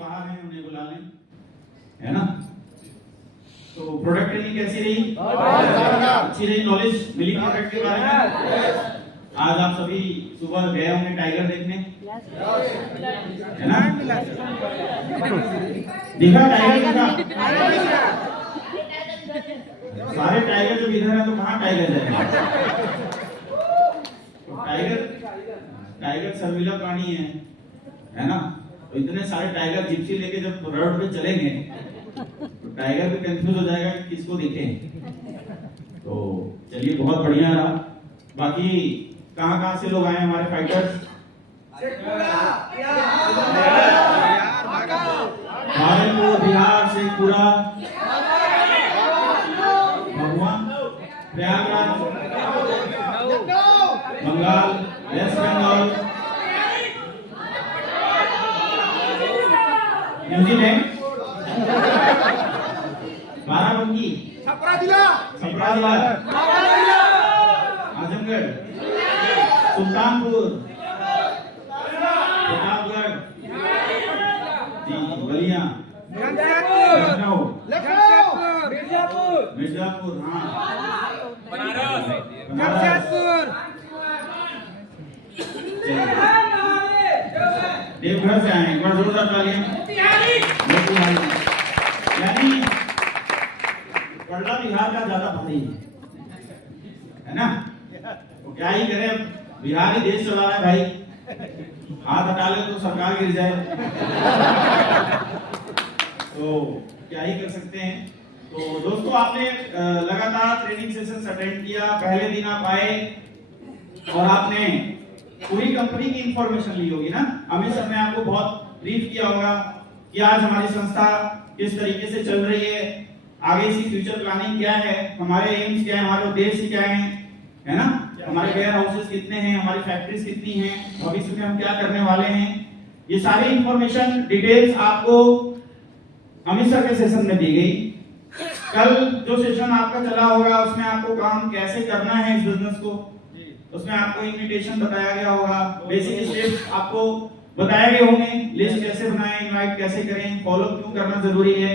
बाहर हैं उन्हें बुला लें, है ना। तो प्रोडक्ट ट्रेनिंग कैसी रही? अच्छी रही, नॉलेज मिली प्रोडक्ट के बारे में। आज आप सभी सुबह गए होंगे टाइगर देखने, है ना। देखा टाइगर, देखा सारे टाइगर जब इधर है तो कहाँ टाइगर जाएगा? टाइगर शर्मीला प्राणी है ना। तो इतने सारे टाइगर जिप्सी लेके जब रोड पे चलेंगे तो टाइगर भी कंफ्यूज हो जाएगा कि किसको देखें। तो चलिए बहुत बढ़िया रहा। बाकी कहाँ से लोग आए हमारे फाइटर्स? भागलपुर, बिहार, शेखपुरा, भगवान, प्रयागराज, बंगाल, वेस्ट बंगाल, न्यूजीलैंड, बाराबंकी, छपरा जिला, आजमगढ़, सुल्तानपुर, प्रतापगढ़, बलिया, लखनऊ, मिर्जापुर, हाँ, बनारस, देवघर से आए। एक बार जोरदार तालियां। यानी पड़ला बिहार का ज्यादा भारी है ना। तो क्या ही करें, बिहार ही देश चला रहा है भाई। हाथ हटा ले तो सरकार गिर जाए। तो क्या ही कर सकते हैं। तो दोस्तों आपने लगातार ट्रेनिंग सेशंस अटेंड किया। पहले दिन आप आए और आपने पूरी कंपनी की इंफॉर्मेशन ली होगी ना। अमित सर ने आपको बहुत ब्रीफ किया होगा कि आज हमारी संस्था किस तरीके से चल रही है, आगे की फ्यूचर प्लानिंग क्या है, हमारे एम्स क्या है, हमारे उद्देश्य क्या है ना। हमारे वेयर हाउसेस कितने हैं, हमारी फैक्ट्रीज कितनी हैं, भविष्य में हम क्या करने वाले हैं, ये सारी इंफॉर्मेशन डिटेल्स आपको अमित सर के सेशन में दी गई। कल जो सेशन आपका चला होगा उसमें आपको काम कैसे करना है इस बिजनेस को, उसमें आपको इन्विटेशन बताया गया होगा, बेसिक स्टेप्स आपको बताए गए होंगे, लिस्ट कैसे बनाएं, इनवाइट कैसे करें, फॉलो क्यों करना जरूरी है।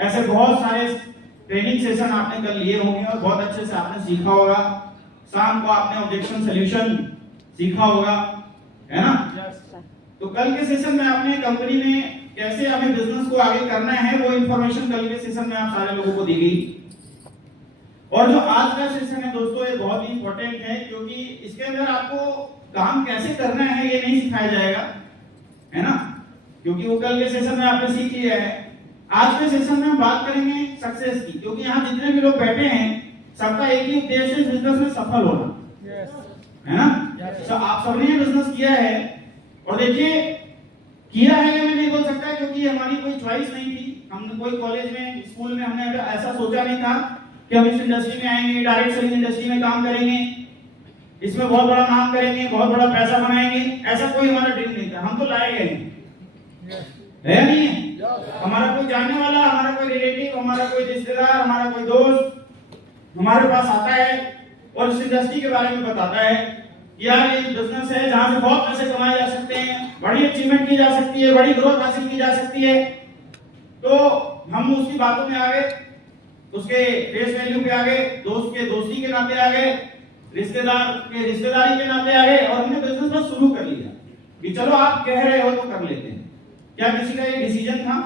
ऐसे बहुत सारे ट्रेनिंग सेशन आपने कल लिए होंगे और बहुत अच्छे से आपने सीखा होगा। शाम को आपने ऑब्जेक्शन सॉल्यूशन सीखा होगा, है ना। तो कल के सेशन में आपने कंपनी में कैसे हमें बिजनेस को आगे करना है वो इंफॉर्मेशन कल के सेशन में आप सारे लोगों को दी गई। और जो आज का सेशन है दोस्तों ये बहुत ही इंपॉर्टेंट है, क्योंकि इसके अंदर आपको काम कैसे करना है ये नहीं सिखाया जाएगा, है ना, क्योंकि वो कल के सेशन में आपने सीख लिया है। आज के सेशन में हम बात करेंगे सक्सेस की, क्योंकि यहाँ जितने भी लोग बैठे हैं सबका एक ही उद्देश्य है बिजनेस में सफल होना, है ना। तो आप सबने ये बिजनेस किया है और देखिए किया है मैं नहीं बोल सकता क्योंकि हमारी कोई चॉइस नहीं थी। हमने कोई कॉलेज में स्कूल में हमने ऐसा सोचा नहीं था कि हम इस इंडस्ट्री में आएंगे, डायरेक्ट सेलिंग इंडस्ट्री में काम करेंगे, इसमें बहुत बड़ा नाम करेंगे, बहुत बड़ा पैसा बनाएंगे, ऐसा कोई हमारा ड्रीम नहीं था। हम तो लाए गए है नहीं है। हमारा कोई जानने वाला, हमारा कोई रिलेटिव, हमारा कोई रिश्तेदार, हमारा कोई दोस्त हमारे पास आता है और इस इंडस्ट्री के बारे में बताता है कि यार ये बिजनेस है जहां से बहुत पैसे कमाए जा सकते हैं, बड़ी अचीवमेंट की जा सकती है, बड़ी ग्रोथ हासिल की जा सकती है। तो हम उसकी बातों में आ गए, उसके फेस वैल्यू पे आ गए, दोस्त के दोस्ती के नाते आ गए, रिश्तेदार के रिश्तेदारी के नाते आ गए और हमने बिजनेस बस शुरू कर लिया कि चलो आप कह रहे हो तो कर लेते हैं। क्या किसी का ये डिसीजन था?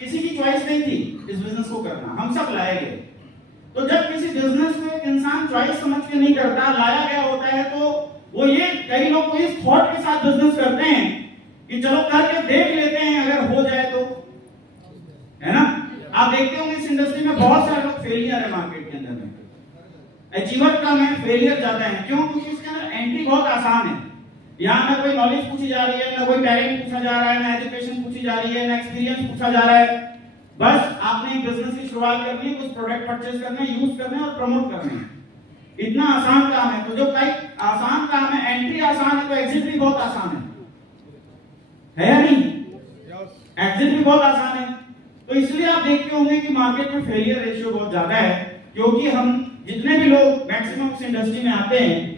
किसी की चॉइस नहीं थी इस बिजनेस को करना, हम सब लाए गए। तो जब किसी बिजनेस को एक इंसान चॉइस समझ के नहीं करता, लाया गया होता है, तो वो ये कई लोग को इस थॉट के साथ बिजनेस करते हैं कि चलो करके देख लेते हैं अगर हो जाए तो, है ना। आप देखते होंगे इस इंडस्ट्री में बहुत सारे लोग फेलियर है मार्केट के अंदर में, अचीवर कम है, फेलियर ज्यादा है। क्यों? क्योंकि इसके अंदर एंट्री बहुत आसान है। यहाँ ना कोई नॉलेज पूछी जा रही है, ना कोई टैलेंट पूछा जा रहा है, ना एजुकेशन पूछी जा रही है, ना एक्सपीरियंस पूछा जा रहा है। बस आपने एक बिजनेस की शुरुआत करनी है, कुछ प्रोडक्ट परचेज करने, यूज करने और प्रमोट करने। इतना आसान काम है। तो जो कई आसान काम है, एंट्री आसान है तो एग्जिट भी बहुत आसान है या नहीं? एग्जिट भी बहुत आसान है। तो इसलिए आप देखते होंगे कि मार्केट में फेलियर रेशियो बहुत ज्यादा है, क्योंकि हम जितने भी लोग मैक्सिमम इस इंडस्ट्री में आते हैं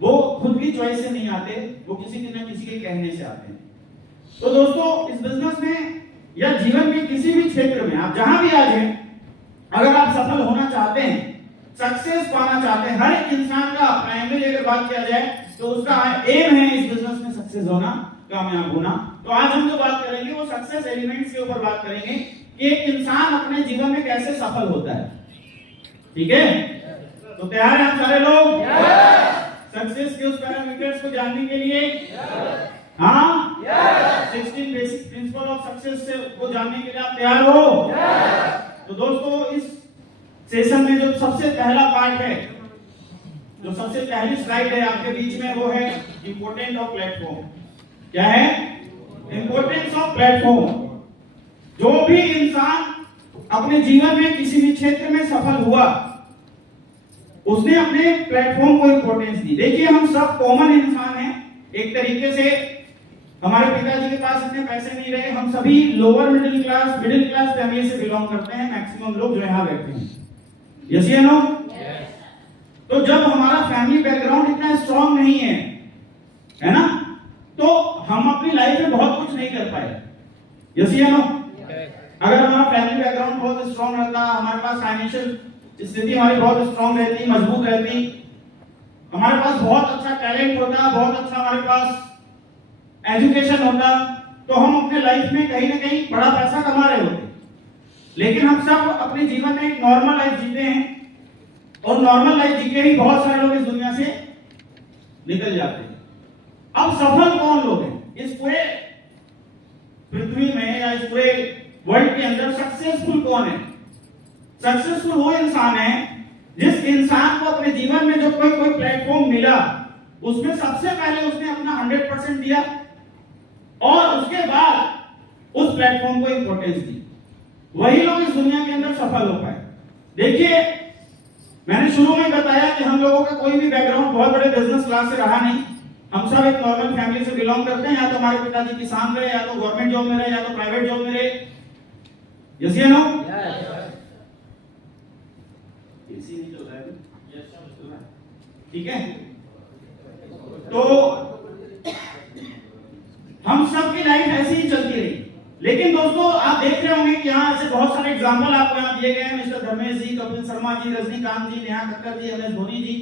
वो खुद की चॉइस से नहीं आते, वो किसी न किसी के कहने से आते हैं। तो दोस्तों इस बिजनेस में या जीवन में किसी भी क्षेत्र में आप जहां भी आ जाए, अगर आप सफल होना चाहते हैं, सक्सेस पाना चाहते हैं, हर एक इंसान का प्राइमरी अगर बात किया जाए तो उसका एम है इस बिजनेस में सक्सेस होना, कामयाब होना। तो आज हम जो बात करेंगे वो सक्सेस एलिमेंट्स के ऊपर बात करेंगे कि एक इंसान अपने जीवन में कैसे सफल होता है। ठीक है, तो तैयार हैं आप सारे लोग सक्सेस के उस पैरामीटर्स को जानने के लिए? हाँ, 16 बेसिक प्रिंसिपल ऑफ सक्सेस से को जानने के लिए आप तैयार हो? तो दोस्तों इस सेशन में जो सबसे पहला पार्ट है, जो सबसे पहली स्लाइड है आपके बीच में, वो है इंपोर्टेंट ऑफ प्लेटफॉर्म। क्या है? Importance of platform. जो भी इंसान अपने जीवन में किसी भी क्षेत्र में सफल हुआ, उसने अपने प्लेटफॉर्म को इंपॉर्टेंस दी। देखिए हम सब कॉमन इंसान हैं, एक तरीके से हमारे पिताजी के पास इतने पैसे नहीं रहे, हम सभी लोअर मिडिल क्लास फैमिली से बिलोंग करते हैं, मैक्सिमम लोग जो यहाँ बैठे हैं। यस या नो? तो जब हमारा फैमिली बैकग्राउंड इतना स्ट्रांग नहीं है ना, तो हम अपनी लाइफ में बहुत कुछ नहीं कर पाए। यस या नो? अगर हमारा फैमिली बैकग्राउंड बहुत स्ट्रांग रहता, हमारे पास फाइनेंशियल स्थिति हमारी बहुत स्ट्रांग रहती, मजबूत रहती, हमारे पास बहुत अच्छा टैलेंट होता, बहुत अच्छा हमारे पास एजुकेशन होता, तो हम अपने लाइफ में कहीं ना कहीं बड़ा पैसा कमा रहे होते। लेकिन हम सब अपने जीवन में एक नॉर्मल लाइफ जीते हैं, और नॉर्मल लाइफ जी के ही बहुत सारे लोग इस दुनिया से निकल जाते हैं। अब सफल कौन लोग हैं इस पूरे पृथ्वी में या इस पूरे वर्ल्ड के अंदर? सक्सेसफुल कौन है? सक्सेसफुल वो इंसान है जिस इंसान को अपने जीवन में जो कोई प्लेटफॉर्म मिला, उसमें सबसे पहले उसने अपना 100% दिया और उसके बाद उस प्लेटफॉर्म को इंपॉर्टेंस दी। वही लोग इस दुनिया के अंदर सफल हो पाए। देखिए मैंने शुरू में बताया कि हम लोगों का कोई भी बैकग्राउंड बहुत बड़े बिजनेस क्लास से रहा नहीं, हम सब एक नॉर्मल फैमिली से बिलोंग करते हैं। या तो हमारे पिताजी किसान रहे, या तो गवर्नमेंट जॉब में रहे, या तो प्राइवेट जॉब में रहे। यस या नो? एसी नहीं चल रहा है? ठीक है, तो हम सबकी लाइफ ऐसी ही चलती रही। लेकिन दोस्तों आप देख रहे होंगे कि यहाँ ऐसे बहुत सारे एग्जाम्पल आपको यहाँ दिए गए हैं, मिस्टर धर्मेश जी, कपिल शर्मा जी, रजनीकांत जी, नेहा कक्कर जी, एमएस धोनी जी।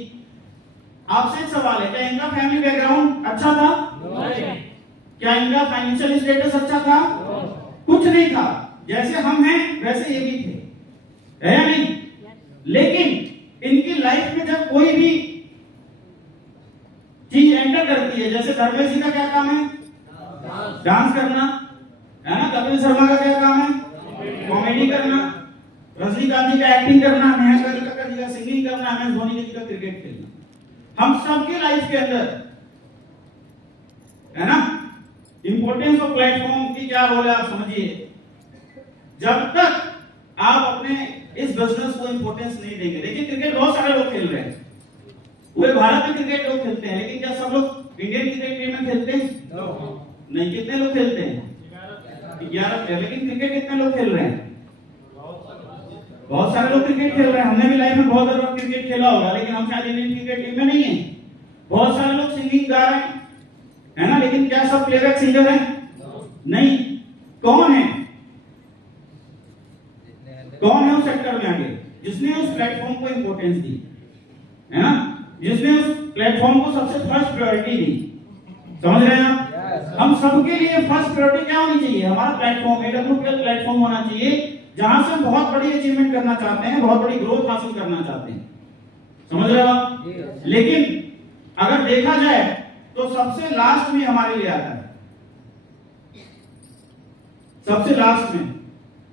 आपसे एक सवाल है, क्या इनका फैमिली बैकग्राउंड अच्छा था? क्या इनका फाइनेंशियल स्टेटस अच्छा था? कुछ नहीं था। जैसे हम हैं वैसे ये भी थे, है या नहीं? लेकिन इनकी लाइफ में जब कोई भी चीज एंटर करती है, जैसे धर्मेश जी का क्या काम है? डांस करना, है ना? कपिल शर्मा का क्या काम है? कॉमेडी करना। रजनीकांत जी का एक्टिंग करना, नेहा कक्कर जी का सिंगिंग करना, एमएस धोनी जी का क्रिकेट खेलना। हम सबके लाइफ के अंदर, है ना, इंपॉर्टेंस ऑफ प्लेटफॉर्म की क्या रोल है आप समझिए। जब तक आप अपने इस बिजनेस को इंपॉर्टेंस नहीं देंगे, देखिए क्रिकेट बहुत सारे लोग खेल रहे हैं, पूरे भारत में क्रिकेट लोग खेलते हैं, लेकिन क्या सब लोग इंडियन क्रिकेट टीम में खेलते हैं? नहीं। कितने लोग खेलते हैं? 11 प्लेयर। लेकिन क्रिकेट कितने लोग खेल रहे हैं? बहुत सारे लोग क्रिकेट खेल रहे हैं। हमने भी लाइफ में बहुत बार क्रिकेट खेला होगा, लेकिन हम शायद इंडियन क्रिकेट टीम में नहीं है। बहुत सारे लोग सिंगिंग गा रहे हैं, है ना, लेकिन क्या सब प्लेबैक सिंगर हैं? नहीं। कौन है? कौन है उस सेक्टर में आगे जिसने उस प्लेटफॉर्म को इंपॉर्टेंस दी, है ना, जिसने उस प्लेटफॉर्म को सबसे फर्स्ट प्रायोरिटी दी? समझ रहे हैं आप? हम सबके लिए फर्स्ट प्रायोरिटी क्या होनी चाहिए? हमारा प्लेटफॉर्म, एडब्ल्यूपीएल प्लेटफॉर्म होना चाहिए, जहां से हम बहुत बड़ी अचीवमेंट करना चाहते हैं, बहुत बड़ी ग्रोथ हासिल करना चाहते हैं। समझ रहे हो आप? लेकिन अगर देखा जाए तो सबसे लास्ट में हमारे लिए आता है, सबसे लास्ट में।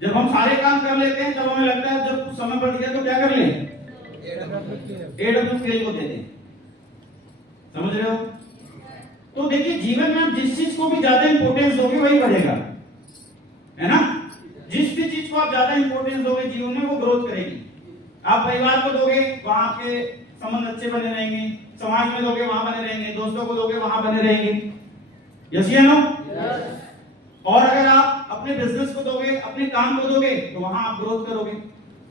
जब हम सारे काम कर लेते हैं तब हमें लगता है जब कुछ समय बढ़ गया तो क्या कर लें? एडब्ल्यूपीएल को दे दें। समझ रहे हो? तो देखिए जीवन में आप जिस चीज को भी ज्यादा इंपॉर्टेंस दोगे वही बढ़ेगा, है ना? जिस भी चीज को आप ज्यादा इंपॉर्टेंस दोगे जीवन में वो ग्रोथ करेगी। आप परिवार को दोगे, वहां आपके संबंध अच्छे बने रहेंगे, समाज में दोगे वहां बने रहेंगे, दोस्तों को दोगे वहां बने रहेंगे। यस या नो? और अगर आप अपने बिजनेस को दोगे, अपने काम को दोगे, तो वहां आप ग्रोथ करोगे।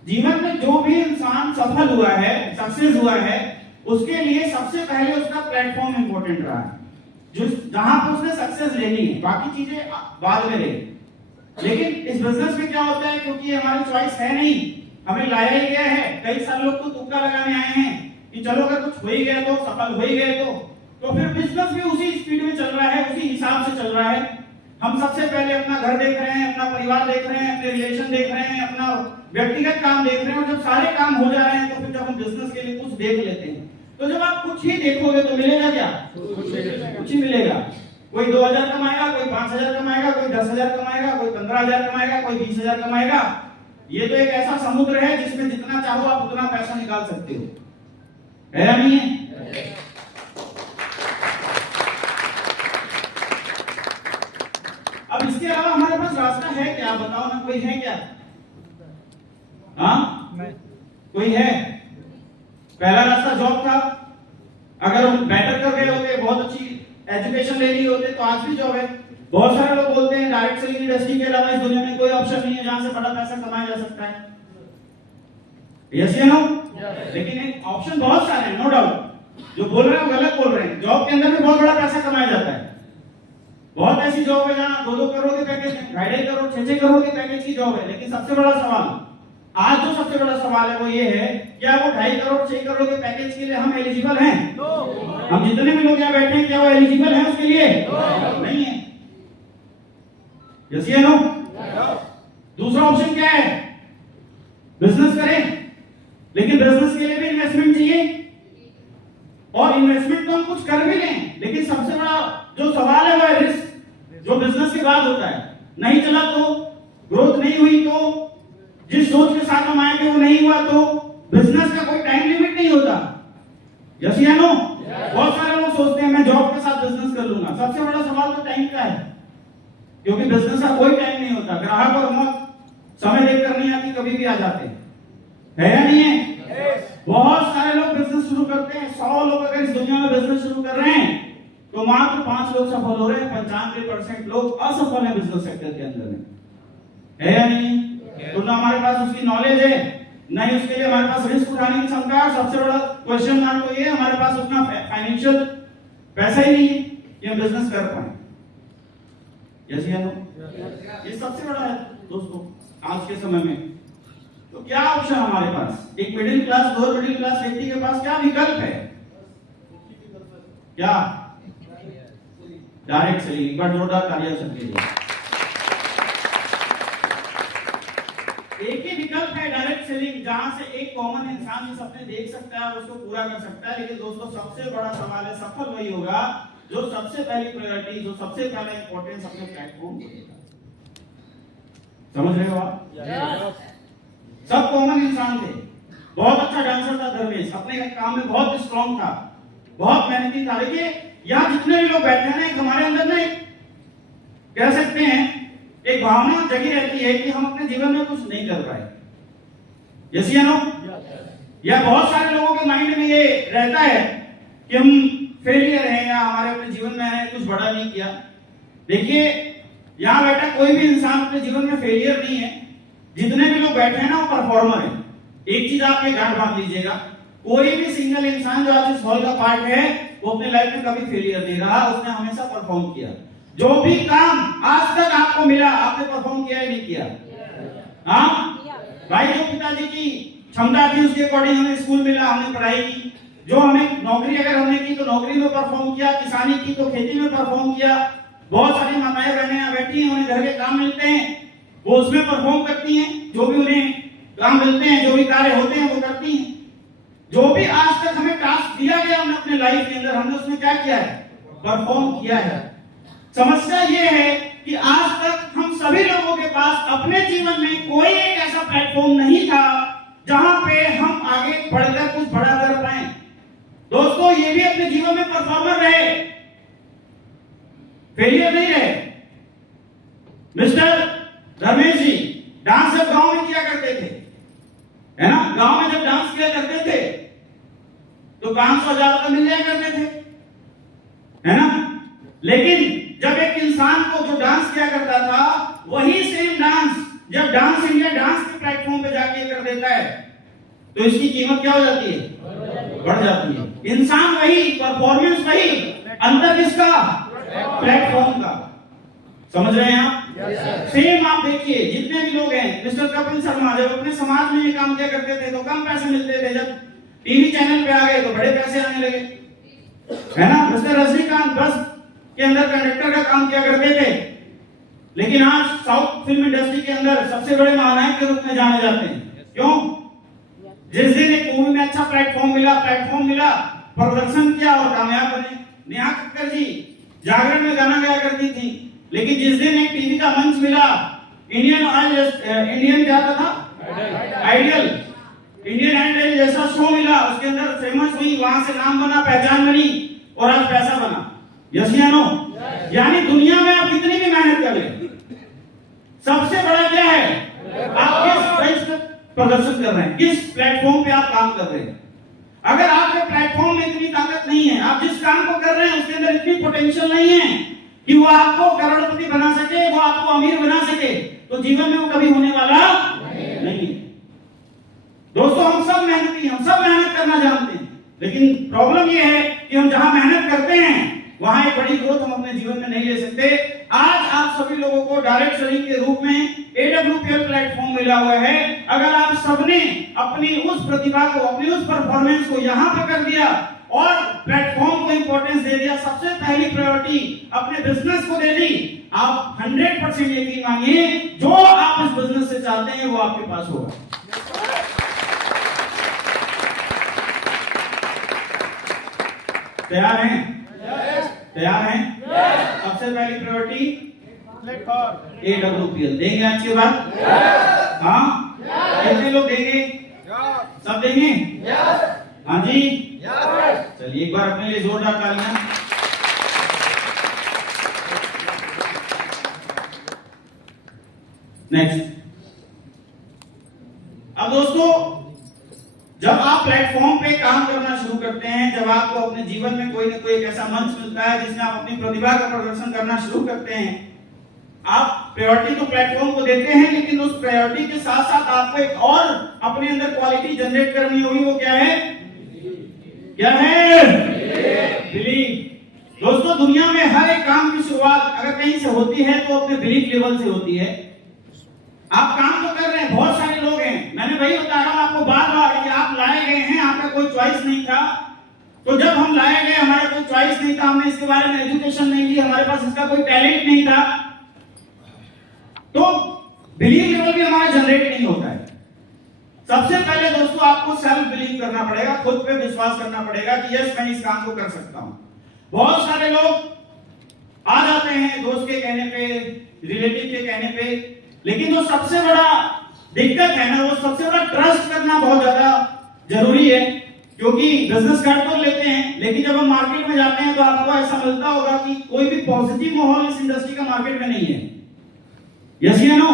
जीवन में जो भी इंसान सफल हुआ है, सक्सेस हुआ है, उसके लिए सबसे पहले उसका प्लेटफॉर्म इंपॉर्टेंट रहा है। जो जहां पर उसने सक्सेस लेनी है, बाकी चीजें बाद में रहेगी। लेकिन इस बिजनेस में क्या होता है, क्योंकि ये हमारी चॉइस है नहीं, हमें लाया ही गया है। कई सारे लोग तो तुक्का लगाने आए हैं कि चलो अगर कुछ हो ही गया तो, सफल हो ही गए तो फिर बिजनेस भी उसी स्पीड में चल रहा है, उसी हिसाब से चल रहा है। हम सबसे पहले अपना घर देख रहे हैं, अपना परिवार देख रहे हैं, अपने रिलेशन देख रहे हैं, अपना व्यक्तिगत काम देख रहे हैं, और जब सारे काम हो जा रहे हैं तो फिर जब हम बिजनेस के लिए कुछ देख लेते हैं, तो जब आप कुछ ही देखोगे तो मिलेगा क्या? कुछ ही मिलेगा। कोई 2000 कमाएगा, कोई 5000 कमाएगा, कोई 10,000 कमाएगा, कोई 15,000 कमाएगा, कोई 20,000 कमाएगा। ये तो एक ऐसा समुद्र है जिसमें जितना चाहो आप उतना पैसा निकाल सकते हो, है या नहीं है? अब इसके अलावा हमारे पास रास्ता है क्या? बताओ ना, कोई है क्या? हाँ, कोई है? पहला रास्ता जॉब था। अगर हम बेटर कर रहे होते, बहुत अच्छी एजुकेशन ले ली होते, तो आज भी जॉब है। बहुत सारे लोग बोलते हैं डायरेक्ट सेलिंग इंडस्ट्री के अलावा इस दुनिया में कोई ऑप्शन नहीं है जहां से बड़ा पैसा कमाया जा सकता है। यस या नो? लेकिन एक ऑप्शन बहुत सारे हैं, नो डाउट। जो बोल रहे हैं वो गलत बोल रहे हैं। जॉब के अंदर भी बहुत बड़ा पैसा कमाया जाता है। बहुत ऐसी जॉब है जहां 2-2 करोड़ के पैकेज है, 2.5 करोड़ 6-6 करोड़ के पैकेज की जॉब है। लेकिन सबसे बड़ा सवाल, आज जो सबसे बड़ा सवाल है वो ये है, क्या वो 2.5 करोड़ 6 करोड़ के पैकेज के लिए हम एलिजिबल हैं? हम जितने भी लोग यहाँ बैठे हैं, क्या वो एलिजिबल हैं उसके लिए? नहीं है। यस या नो? दूसरा ऑप्शन क्या है? बिजनेस करें, लेकिन बिजनेस के लिए भी इन्वेस्टमेंट चाहिए, और इन्वेस्टमेंट तो हम कुछ कर भी लें, लेकिन सबसे बड़ा जो सवाल है वो है रिस्क, जो बिजनेस के बाद होता है। नहीं चला तो, ग्रोथ नहीं हुई तो, जिस सोच के साथ हम आएंगे वो नहीं हुआ तो, बिजनेस का कोई टाइम लिमिट नहीं होता। यस या नो? बहुत सारे लोग सोचते हैं मैं जॉब के साथ बिजनेस कर लूंगा। सबसे बड़ा सवाल तो टाइम का है, क्योंकि बिजनेस का कोई टाइम नहीं होता। ग्राहक और मौत समय देखकर नहीं आती, कभी भी आ जाते हैं, है या नहीं है? बहुत सारे लोग बिजनेस शुरू करते हैं। 100 लोग अगर इस दुनिया में बिजनेस शुरू कर रहे हैं तो मात्र 5 लोग सफल हो रहे हैं। 95% लोग असफल हैं बिजनेस सेक्टर के अंदर में, है या नहीं? तो ना हमारे पास उसकी नॉलेज है, ना ही उसके लिए हमारे पास रिस्क उठाने की क्षमता है। सबसे बड़ा क्वेश्चन मार्क तो ये है, हमारे पास उतना फाइनेंशियल पैसा ही नहीं है कि हम बिजनेस कर पाए। यस या नो? ये सबसे बड़ा है दोस्तों आज के समय में। तो क्या ऑप्शन हमारे पास? एक middle class, lower middle class व्यक्ति के पास क्या विकल्प है? क्या? Direct selling. एक बार जोरदार तालियां सबके लिए। एक ही विकल्प है डायरेक्ट सेलिंग, जहां से एक कॉमन इंसान इस सपने देख सकता है और उसको पूरा कर सकता है। लेकिन दोस्तों सबसे बड़ा सवाल है, सफल वही होगा जो सबसे पहली प्रायोरिटी, जो सबसे पहला इंपॉर्टेंस अपने प्लेटफॉर्म को देगा। समझ रहे हो आप? सब कॉमन इंसान थे। बहुत अच्छा डांसर था धर्मेश, अपने काम में बहुत स्ट्रॉन्ग था, बहुत मेहनती था। देखिए यहाँ जितने भी लोग बैठे हैं ना, एक हमारे अंदर ना कह सकते हैं एक भावना जगी रहती है कि हम अपने जीवन में कुछ नहीं कर पाए। यस या नो? या बहुत सारे लोगों के माइंड में ये रहता है कि हम फेलियर हैं, या हमारे अपने जीवन में है कुछ बड़ा नहीं किया। देखिए यहाँ बैठा कोई भी इंसान अपने जीवन में फेलियर नहीं है। जितने भी लोग बैठे हैं ना वो परफॉर्मर है। एक चीज आप ये गांठ बांध लीजिएगा, कोई भी सिंगल इंसान जो आज इस हॉल का पार्ट है वो अपने लाइफ में कभी फेलियर नहीं रहा, उसने हमेशा परफॉर्म किया। जो भी काम आज तक आपको मिला, आपने परफॉर्म किया या नहीं किया? हाँ भाई, जो पिताजी की क्षमता थी उसके अकॉर्डिंग हमें स्कूल मिला, हमने पढ़ाई की। जो हमें नौकरी अगर हमने की तो नौकरी में परफॉर्म किया, किसानी की तो खेती में परफॉर्म किया। बहुत सारी माताएं बहनें यहाँ बैठी हैं, उन्हें घर के काम मिलते हैं, वो उसमें परफॉर्म करती हैं। जो भी उन्हें काम मिलते हैं, जो भी कार्य होते हैं वो करती हैं। जो भी आज तक हमें टास्क दिया गया हमने अपने लाइफ के अंदर, हमने उसमें क्या किया है? परफॉर्म किया है। समस्या ये है कि आज तक हम सभी लोगों के पास अपने जीवन में कोई एक ऐसा प्लेटफॉर्म नहीं था जहां पे हम आगे बढ़कर कुछ बड़ा कर पाए। दोस्तों ये भी अपने जीवन में परफॉर्मर रहे, फेलियर नहीं रहे। मिस्टर धर्मेश जी डांस जब गांव में किया करते थे, है ना, गांव में जब डांस किया करते थे तो 500,000 रुपए मिल जाया करते थे, है ना। लेकिन जब एक इंसान को जो डांस किया करता था वही सेम डांस जब डांस इंडिया डांस के प्लेटफॉर्म पे जाके कर देता है तो इसकी कीमत क्या हो जाती है? बढ़ जाती है। इंसान वही, परफॉर्मेंस वही, अंतर किसका? प्लेटफॉर्म का। समझ रहे हैं आप? सेम आप देखिए, जितने भी लोग हैं, मिस्टर कपिल शर्मा जब अपने समाज में ये काम किया करते थे तो कम पैसे मिलते थे, जब टीवी चैनल पे आ गए तो बड़े पैसे आने लगे, है ना। मिस्टर रजनीकांत बस के अंदर कंडक्टर का काम किया करते थे, लेकिन आज साउथ फिल्म इंडस्ट्री के अंदर सबसे बड़े महानायक के रूप में जाने जाते हैं। क्यों? जिस दिन एक मूवी में अच्छा प्लेटफॉर्म मिला, प्रदर्शन किया और कामयाब बने। नेहा कक्कर जी जागरण में गाना गाया करती थी, लेकिन जिस दिन एक टीवी का मंच मिला, इंडियन क्या था, आइडियल, इंडियन आइडल जैसा शो मिला, उसके अंदर फेमस हुई, वहां से नाम बना, पहचान बनी और आज पैसा बना। यस या नो? यानी दुनिया में आप कितनी भी मेहनत कर लें, सबसे बड़ा क्या है, आप किस बेंच पे प्रदर्शन कर रहे हैं, किस प्लेटफॉर्म पे आप काम कर रहे हैं। अगर आपके प्लेटफॉर्म में इतनी ताकत नहीं है, आप जिस काम को कर रहे हैं उसके अंदर इतनी पोटेंशियल नहीं है कि वो आपको करोड़पति बना सके, वो आपको अमीर बना सके, तो जीवन में वो कभी होने वाला नहीं है। दोस्तों, हम सब मेहनती, हम सब मेहनत करना जानते हैं, लेकिन प्रॉब्लम ये है कि हम जहां मेहनत करते हैं वहां एक बड़ी ग्रोथ हम अपने जीवन में नहीं ले सकते। आज आप सभी लोगों को डायरेक्ट सेलिंग के रूप में AWPL प्लेटफॉर्म मिला हुआ है। अगर आप सबने अपनी उस प्रतिभा को, अपनी उस परफॉर्मेंस को यहां पे कर दिया और प्लेटफॉर्म को इंपॉर्टेंस दे दिया, सबसे पहली प्रायोरिटी अपने बिजनेस को दे दी, आप 100% यकीन मानिए जो आप इस बिजनेस से चाहते हैं वो आपके पास होगा। तैयार हैं? तैयार हैं? सबसे पहली प्रायोरिटी AWPL देंगे आज के बाद? हाँ, कितने लोग देंगे? सब देंगे? हाँ जी, चलिए एक बार अपने लिए जोरदार तालियां। नेक्स्ट, अब दोस्तों, जब आप प्लेटफॉर्म पे काम करना शुरू करते हैं, जब आपको अपने जीवन में कोई ना कोई एक ऐसा मंच मिलता है जिसमें आप अपनी प्रतिभा का प्रदर्शन करना शुरू करते हैं, आप प्रायोरिटी तो प्लेटफॉर्म को देते हैं, लेकिन उस प्रायोरिटी के साथ साथ आपको एक और अपने अंदर क्वालिटी जनरेट करनी होगी। वो क्या है? क्या है? बिलीव। दोस्तों, दुनिया में हर एक काम की शुरुआत अगर कहीं से होती है तो अपने बिलीफ लेवल से होती है। आप काम तो कर रहे हैं, बहुत सारे लोग हैं, मैंने वही बता रहा हूं आपको बार बार कि आप लाए गए हैं, आपका कोई चॉइस नहीं था। तो जब हम लाए गए, हमारा कोई चॉइस नहीं था, हमने इसके बारे में एजुकेशन नहीं ली, हमारे पास इसका कोई टैलेंट नहीं था, तो बिलीव लेवल भी हमारा जनरेट नहीं होता है। सबसे पहले दोस्तों आपको सेल्फ बिलीव करना पड़ेगा, खुद पे विश्वास करना पड़ेगा कि यस मैं इस काम को कर सकता हूं। बहुत सारे लोग आ जाते हैं दोस्त के कहने पे, रिलेटिव के कहने पे, लेकिन जो सबसे बड़ा दिक्कत है ना, वो सबसे बड़ा ट्रस्ट करना बहुत ज्यादा जरूरी है। क्योंकि बिजनेस कर तो लेते हैं, लेकिन जब हम मार्केट में जाते हैं तो आपको ऐसा मिलता होगा कि कोई भी पॉजिटिव माहौल इस इंडस्ट्री का मार्केट में नहीं है। यस या नो?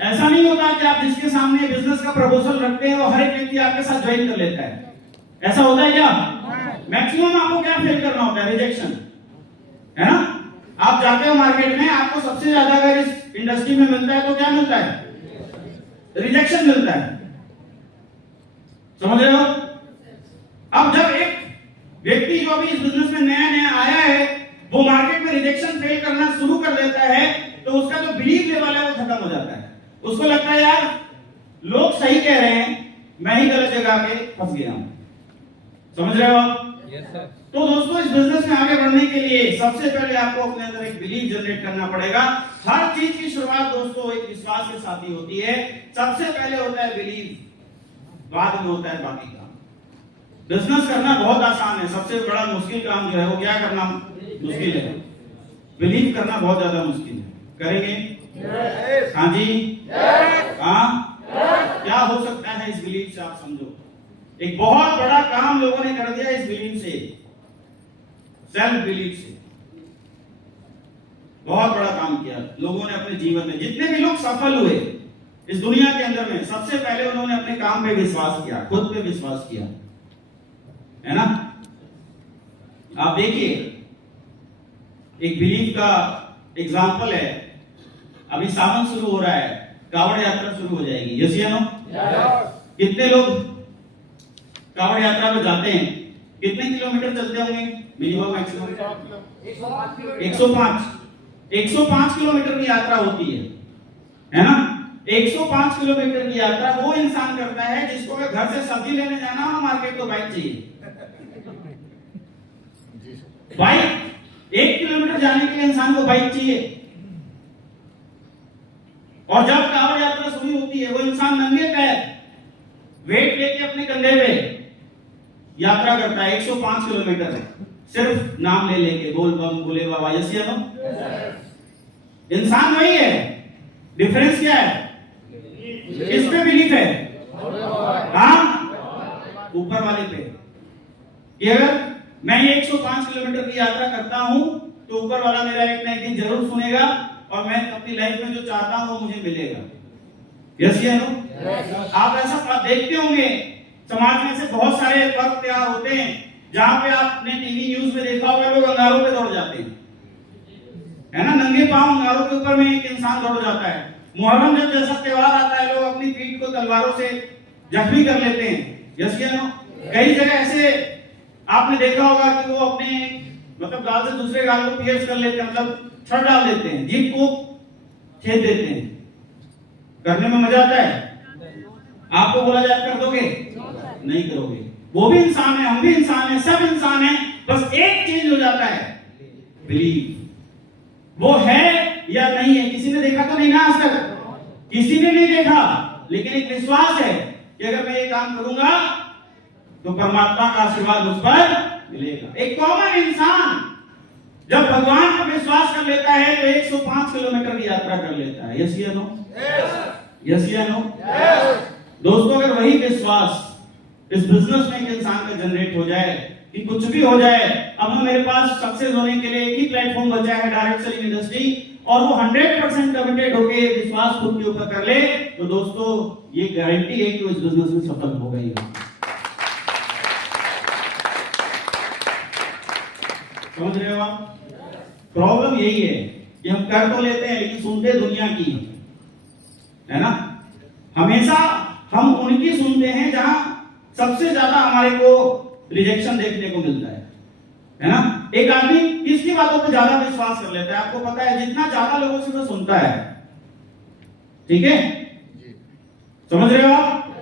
ऐसा नहीं होता कि आप जिसके सामने बिजनेस का प्रपोजल रखते हैं वो हर एक व्यक्ति आपके साथ ज्वाइन कर लेता है। ऐसा होता है क्या? मैक्सिमम आपको क्या फेल करना होता है? रिजेक्शन, है ना। आप जाते हो मार्केट में, आपको सबसे ज्यादा अगर इस इंडस्ट्री में मिलता है तो क्या मिलता है? रिजेक्शन मिलता है। समझ रहे हो? अब जब एक व्यक्ति जो अभी इस बिजनेस में नया नया आया है, वो मार्केट में रिजेक्शन फेल करना शुरू कर देता है, तो उसका जो बिलीफ लेवल है वो खत्म हो जाता है। उसको लगता है यार लोग सही कह रहे हैं, मैं ही गलत जगह पे फंस गया हूं। समझ रहे हो आप? Yes sir. तो दोस्तों, इस बिजनेस में आगे बढ़ने के लिए सबसे पहले आपको अपने अंदर एक बिलीफ जनरेट करना पड़ेगा। हर चीज की शुरुआत दोस्तों एक विश्वास के साथ ही होती है। सबसे पहले होता है बिलीफ, बाद में होता है बाकी काम। बिजनेस करना बहुत आसान है, सबसे बड़ा मुश्किल काम जो है वो क्या करना मुश्किल है? बिलीव करना बहुत ज्यादा मुश्किल है। करेंगे? हाँ जी, हाँ। क्या हो सकता है इस बिलीफ से? आप समझो, एक बहुत बड़ा काम लोगों ने कर दिया इस बिलीफ से, सेल्फ बिलीफ से। बहुत बड़ा काम किया लोगों ने अपने जीवन में। जितने भी लोग सफल हुए इस दुनिया के अंदर में, सबसे पहले उन्होंने अपने काम पे विश्वास किया, खुद पे विश्वास किया, है ना। आप देखिए, एक बिलीफ का एग्जाम्पल है, अभी सावन शुरू हो रहा है, कावड़ यात्रा शुरू हो जाएगी। यस या नो? कितने लोग कावड़ यात्रा में जाते हैं? कितने किलोमीटर चलते होंगे मिनिमम मैक्सिमम? 105 किलोमीटर की यात्रा होती है ना? 105 किलोमीटर की यात्रा वो इंसान करता है जिसको अगर घर से सब्जी लेने जाना हो मार्केट तो बाइक चाहिए। बाइक 1 किलोमीटर जाने के लिए इंसान को बाइक चाहिए। और जब कांवड़ यात्रा शुरू होती है वो इंसान नंगे पैर वेट लेके अपने कंधे पे यात्रा करता है 105 किलोमीटर सिर्फ नाम ले लेके, बोल बम बोले बाबा। यस या नो? इंसान वही है, डिफरेंस क्या है? किस पे बिलीफ है? हाँ, ऊपर वाले पे। कि अगर मैं 105 किलोमीटर की यात्रा करता हूं तो ऊपर वाला मेरा एक ना एक दिन जरूर सुनेगा और मैं अपनी लाइफ में जो चाहता हूं वो मुझे मिलेगा। यस या नो? आप ऐसा देखते होंगे समाज में से बहुत सारे पर्व त्योहार होते हैं जहां पे आपने टीवी न्यूज में देखा होगा लोग अंगारों पे दौड़ जाते हैं, है ना? नंगे पांव अंगारों के ऊपर में एक इंसान दौड़ जाता है। मुहर्रम जब जैसा त्योहार आता है लोग अपनी पीठ को तलवारों से जख्मी कर लेते हैं। यस या नो? कई जगह ऐसे आपने देखा होगा कि वो अपने मतलब गाल से दूसरे गाल को पियर्स कर लेते हैं, मतलब छड़ डाल देते हैं, जीभ को छेद देते हैं। करने में मजा आता है? आपको बोला जाए कर दोगे? नहीं करोगे। वो भी इंसान है, हम भी इंसान है, सब इंसान है, बस एक चेंज हो जाता है, बिलीव। वो है या नहीं है किसी ने देखा तो नहीं ना आज तक, किसी ने नहीं देखा, लेकिन एक विश्वास है कि अगर मैं ये काम करूंगा तो परमात्मा का आशीर्वाद मुझ पर मिलेगा। एक कॉमन इंसान जब भगवान पर विश्वास कर लेता है तो 105 किलोमीटर की यात्रा कर लेता है। यस या नो? यस या नो? दोस्तों, अगर वही विश्वास इस बिजनेस में एक इंसान का जनरेट हो जाए कि कुछ भी हो जाए, अब मेरे पास सक्सेस होने के लिए एक ही प्लेटफॉर्म बचा है, डायरेक्ट सेलिंग इंडस्ट्री, और वो 100% कमिटेड होके विश्वास खुद के ऊपर कर ले, तो दोस्तों ये गारंटी है कि वो इस बिजनेस में सफल होगा ही। समझ रहे हो आप? प्रॉब्लम यही है कि हम कर तो लेते हैं लेकिन सुनते दुनिया की है ना। हमेशा हम उनकी सुनते हैं जहां सबसे ज्यादा हमारे को रिजेक्शन देखने को मिलता है ना। एक आदमी किसकी बातों पे ज्यादा विश्वास कर लेता है, आपको पता है? जितना ज्यादा लोगों से वो सुनता है, ठीक है? समझ रहे हो आप?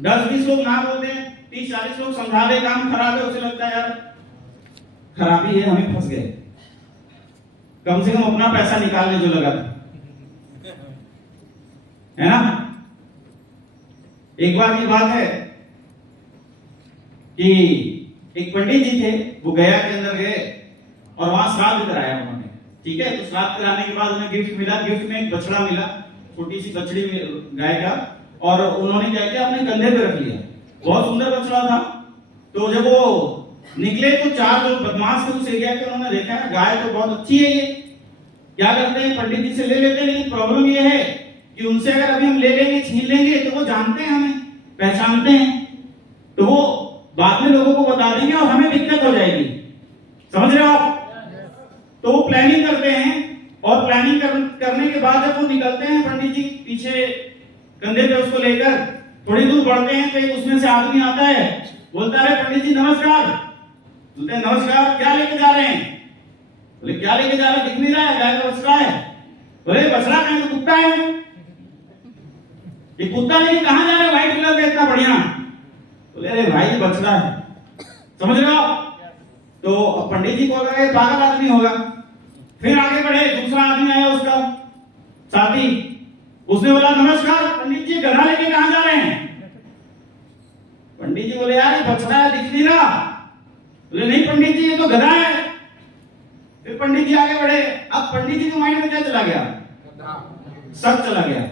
10-20 लोग ना बोलते हैं, 30-40 लोग समझा दे काम खराब है, उसे लगता है यार खराबी है, हमें फंस गए, कम से कम अपना पैसा निकालने जो लगा था, है ना। एक बार की बात है कि एक पंडित जी थे, वो गया के अंदर गए और वहां श्राद्ध कराया उन्होंने, ठीक है? तो श्राद्ध कराने के बाद उन्हें गिफ्ट मिला, गिफ्ट में एक बछड़ा मिला, छोटी सी बछड़ी गाय का, और उन्होंने क्या किया, अपने कंधे पे रख लिया। बहुत सुंदर बछड़ा था। तो जब वो निकले तो 4 जो बदमाश थे उस एरिया के, उन्होंने देखा है गाय तो बहुत अच्छी है, ये क्या करते हैं, पंडित जी से ले लेते हैं। लेकिन प्रॉब्लम ये है कि उनसे अगर अभी हम ले लेंगे, छीन लेंगे, तो वो जानते हैं, हमें पहचानते हैं, तो वो बाद में लोगों को बता देंगे और हमें दिक्कत हो जाएगी। समझ रहे हो आप? तो वो प्लानिंग करते हैं, और प्लानिंग करने के बाद जब वो निकलते हैं, पंडित जी पीछे कंधे पे उसको लेकर थोड़ी दूर बढ़ते हैं, तो एक उसमें से आदमी आता है, बोलता है पंडित जी नमस्कार। बोलते हैं नमस्कार, क्या लेके जा रहे हैं? बोले क्या लेके जा रहे हैं, दिख नहीं रहा है, गाय का बछड़ा है। बोले बछड़ा कहीं तो कुत्ता है, ये कुत्ता लेके कहां जा रहे हैं व्हाइट कलर का इतना बढ़िया? बोले अरे भाई ये बछड़ा है। समझ रहे हो? तो पंडित जी को लगा ये पागल आदमी होगा। फिर आगे बढ़े, दूसरा आदमी आया उसका साथी, उसने बोला नमस्कार पंडित जी, गधा लेके कहां जा रहे हैं? पंडित जी बोले यार ये बछड़ा है, दिख नहीं रहा। बोले नहीं पंडित जी ये तो गधा है। फिर पंडित जी आगे बढ़े। अब पंडित जी के माइंड में क्या चला गया? शक चला गया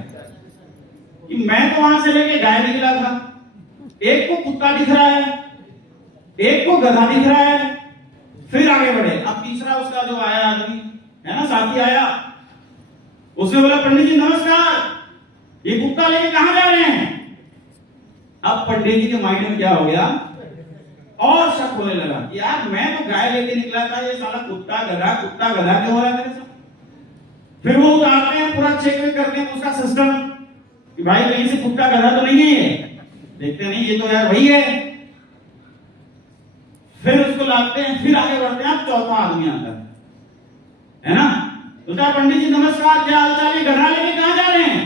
कि मैं तो वहां से लेके गाय निकला था, एक को कुत्ता दिख रहा है, एक को गधा दिख रहा है। फिर आगे बढ़े। अब तीसरा उसका जो आया आदमी है ना, साथी आया, उसने बोला पंडित जी नमस्कार, ये कुत्ता लेके कहां जा रहे हैं? अब पंडित जी के माइंड में क्या हो गया, और शक होने लगा कि यार मैं तो गाय लेके निकला था, ये साला कुत्ता गधा क्यों हो रहा है मेरे साथ? फिर वो उतारते हैं, पूरा चेक करते हैं उसका सिस्टम कि भाई कहीं से कुत्ता गधा तो नहीं है ये, देखते नहीं ये तो यार वही है। लाते हैं, फिर आगे बढ़ते हैं, अब चौथा आदमी आता है ना। बोलता पंडित जी नमस्कार, क्या हाल चाल है, गधा लेके कहां जा रहे हैं?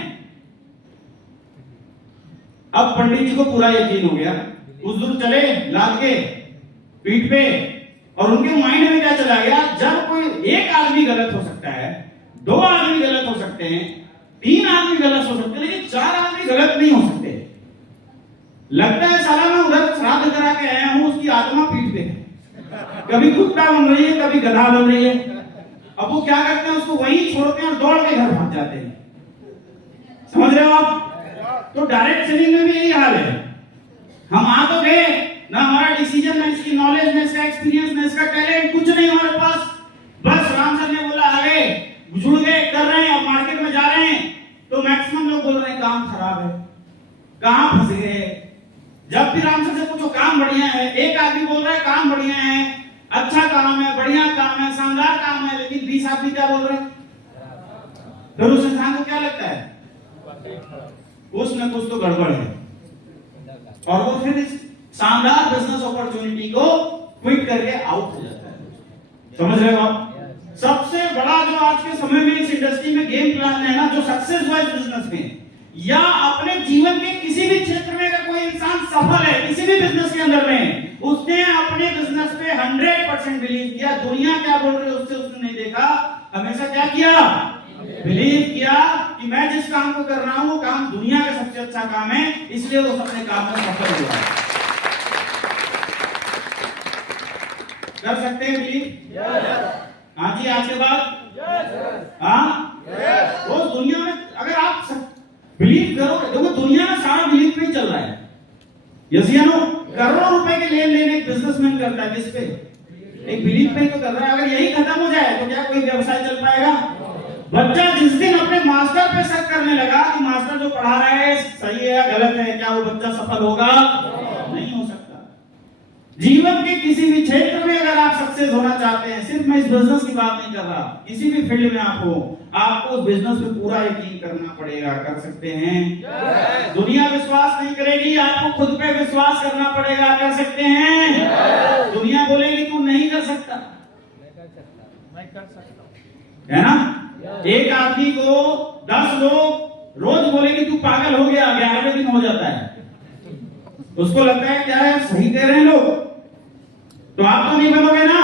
अब पंडित जी को पूरा यकीन हो गया, कुछ दूर चले लाद के पीठ पे, और उनके माइंड में क्या चला गया, जब कोई एक आदमी गलत हो सकता है, दो आदमी गलत हो सकते हैं, तीन आदमी गलत हो सकते हैं, लेकिन चार आदमी गलत नहीं हो सकते। लगता है साला मैं उधर श्राद्ध करा के आया हूं, उसकी आत्मा पीठ पे है, कभी कुत्ता बन रही है, कभी गधा बन रही है। अब वो क्या करते हैं, उसको वहीं छोड़ते हैं और दौड़ के घर भाग जाते हैं। समझ रहे हो आप? तो डायरेक्ट सेलिंग में भी यही हाल है। हम आ तो गए ना, हमारा डिसीजन, ना इसकी नॉलेज, ना इसका एक्सपीरियंस, ना इसका टैलेंट, कुछ नहीं हमारे पास। बस राम सर ने बोला आ गए, जुड़ गए, कर रहे हैं, अब मार्केट में जा रहे हैं, तो मैक्सिमम लोग बोल रहे हैं काम खराब है, कहां फंस गए। जब भी राम सर से पूछो काम बढ़िया है, एक आदमी बोल रहा है काम बढ़िया है, अच्छा काम है, बढ़िया काम है, शानदार काम है, लेकिन 20 आदमी क्या बोल रहे हैं? फिर उस इंसान को क्या लगता है, कुछ न कुछ तो गड़बड़ है, और वो फिर इस शानदार बिजनेस अपॉर्चुनिटी को क्विट करके आउट हो जाता है। समझ रहे हो आप? सबसे बड़ा जो आज के समय में इस इंडस्ट्री में गेम प्लान है ना, जो सक्सेस हुआ इस बिजनेस में, या अपने जीवन के किसी भी क्षेत्र में अगर कोई इंसान सफल है, किसी भी बिजनेस के अंदर में, उसने अपने बिजनेस पे 100% बिलीव किया। दुनिया क्या बोल रही है उससे उसने नहीं देखा, हमेशा क्या किया, बिलीव किया कि मैं जिस काम को कर रहा हूं वो काम दुनिया का सबसे अच्छा काम है, इसलिए वो अपने काम में सफल हुआ। कर सकते हैं बिलीव? हाँ जी, आज के बाद हाँ, वो दुनिया में अगर आप बिलीव करो, देखो दुनिया में सारा बिलीव पे चल रहा है। यस या नो? करोड़ों रुपए के लेन देन एक बिजनेसमैन करता है, किस पे? एक बिलीव पे तो कर रहा है। अगर यही खत्म हो जाए तो क्या कोई व्यवसाय चल पाएगा? बच्चा जिस दिन अपने मास्टर पे शक करने लगा कि मास्टर जो पढ़ा रहा है सही है या गलत है, क्या वो बच्चा सफल होगा? नहीं हो सकता। जीवन के किसी भी क्षेत्र में अगर आप सक्सेस होना चाहते हैं, सिर्फ मैं इस बिजनेस की बात नहीं कर रहा, किसी भी फील्ड में आप हो, आपको उस बिजनेस में पूरा यकीन करना पड़ेगा। कर सकते हैं? दुनिया विश्वास नहीं करेगी, आपको खुद पे विश्वास करना पड़ेगा। कर सकते हैं? दुनिया बोलेगी तू नहीं कर सकता, मैं कर सकता हूं, है ना? एक आदमी को 10 लोग रोज बोलेंगे तू पागल हो गया, 11वें दिन हो जाता है, उसको लगता है क्या है सही कह रहे हैं लोग, तो आप तो नहीं बनोगे ना।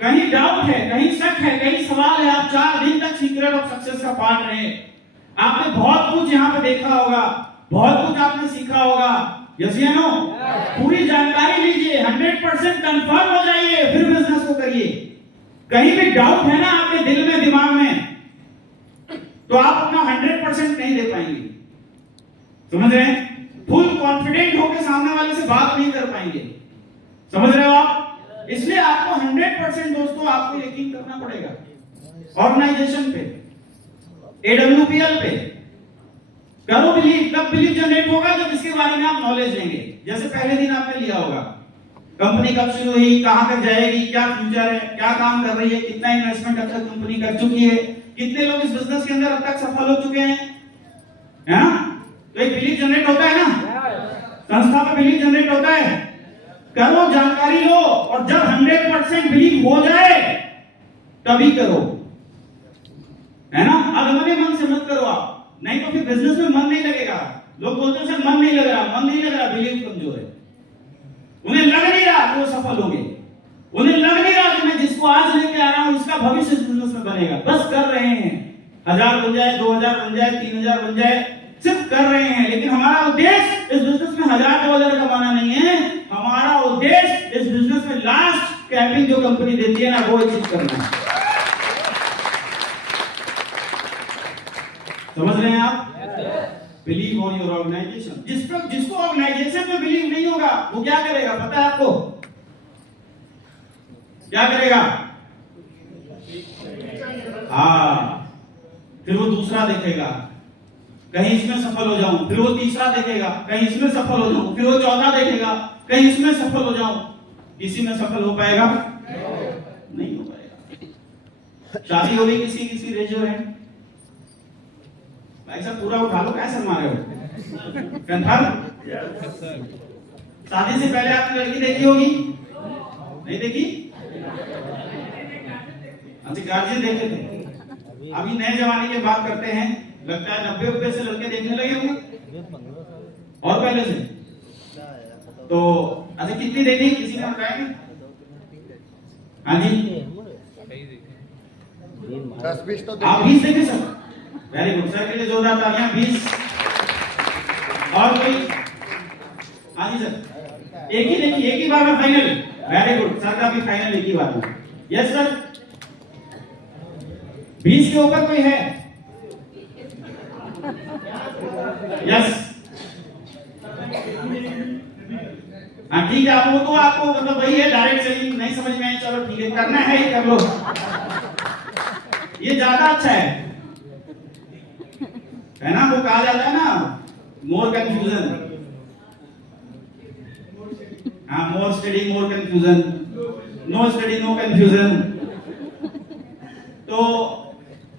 कहीं डाउट है, कहीं शक है, कहीं सवाल है, आप 4 दिन तक सीक्रेट ऑफ सक्सेस का पार्ट रहे। आपने बहुत कुछ यहाँ पे देखा होगा, बहुत कुछ आपने सीखा होगा। यस या नो? पूरी जानकारी लीजिए, 100% कंफर्म हो जाइए, फिर बिजनेस को करिए। कहीं भी डाउट है ना आपके दिल में, दिमाग में, तो आप अपना 100% नहीं दे पाएंगे। समझ रहे हैं? फुल कॉन्फिडेंट होकर सामने वाले से बात नहीं कर पाएंगे। समझ रहे हो आप? इसलिए आपको 100% दोस्तों आपको यकीन करना पड़ेगा ऑर्गेनाइजेशन पे, AWPL पे। करो बिलीव। कब बिलीव जनरेट होगा? जब इसके बारे में आप नॉलेज लेंगे। जैसे पहले दिन आपने लिया होगा, कंपनी कब शुरू हुई, कहां तक जाएगी, क्या फ्यूचर है, क्या काम कर रही है, कितना इन्वेस्टमेंट अब तक कंपनी कर चुकी है, कितने लोग इस बिजनेस के अंदर अब तक सफल हो चुके हैं, है? तो एक बिलीव जनरेट होता है ना, संस्था में बिलीव जनरेट होता है। करो, जानकारी लो, और जब 100% बिलीव हो जाए तभी करो, है ना? अधमने मन से मत करो आप, नहीं तो फिर बिजनेस में मन नहीं लगेगा। लोग बोलते हैं सर मन नहीं लग रहा, मन नहीं लग रहा, बिलीव कमजोर है। उन्हें लग नहीं रहा कि वो सफल होंगे, उन्हें लग नहीं रहा कि मैं जिसको आज लेके आ रहा हूं उसका भविष्य इस बिजनेस में बनेगा। बस कर रहे हैं, 1000 बन जाए, 2000 बन जाए, 3000 बन जाए, सिर्फ कर रहे हैं। लेकिन हमारा उद्देश्य इस बिजनेस में 1000-2000 कमाना नहीं है। हमारा उद्देश्य इस बिजनेस में लास्ट कैपिंग जो कंपनी देती है ना, वो अचीव करना है। समझ रहे हैं आप? Believe on your organisation. जिसको ऑर्गेनाइजेशन में बिलीव नहीं होगा वो क्या करेगा पता है आपको? क्या करेगा? हाँ, फिर वो दूसरा देखेगा, कहीं इसमें सफल हो जाऊं, फिर वो तीसरा देखेगा, कहीं इसमें सफल हो जाऊं, फिर वो चौथा देखेगा, कहीं इसमें सफल हो जाऊं। किसी में सफल हो पाएगा? नहीं हो पाएगा। शादी हो गई किसी किसी रेजो है भाई साहब, पूरा उठा लो, कैसे मारे हो? कंफर्म? शादी से पहले आपने लड़की देखी होगी, नहीं देखी? अच्छा, गार्जियन देखे थे। अभी नए जमाने की बात करते हैं, लगता है 90 से लड़के देखने लगे होंगे और पहले से। तो अच्छा, कितनी देखी किसी ने बताया? हाँ जी, 10-20 तो आप 20 देखे सर? वेरी गुड सर, के लिए जोरदार तालियां। 20 और कोई? हाँ जी सर, एक ही देखी, एक ही बार में फाइनल। वेरी गुड सर, का भी फाइनल एक ही बार में। यस सर, 20 के ऊपर कोई है? यस, हाँ ठीक है। आपको तो आपको मतलब वही है, डायरेक्ट सेलिंग नहीं समझ में आई, चलो ठीक है, करना है ही कर लो, ये ज्यादा अच्छा है ना? वो कहा जाता है ना, मोर कंफ्यूजन, हाँ, more study more confusion, no study no confusion. तो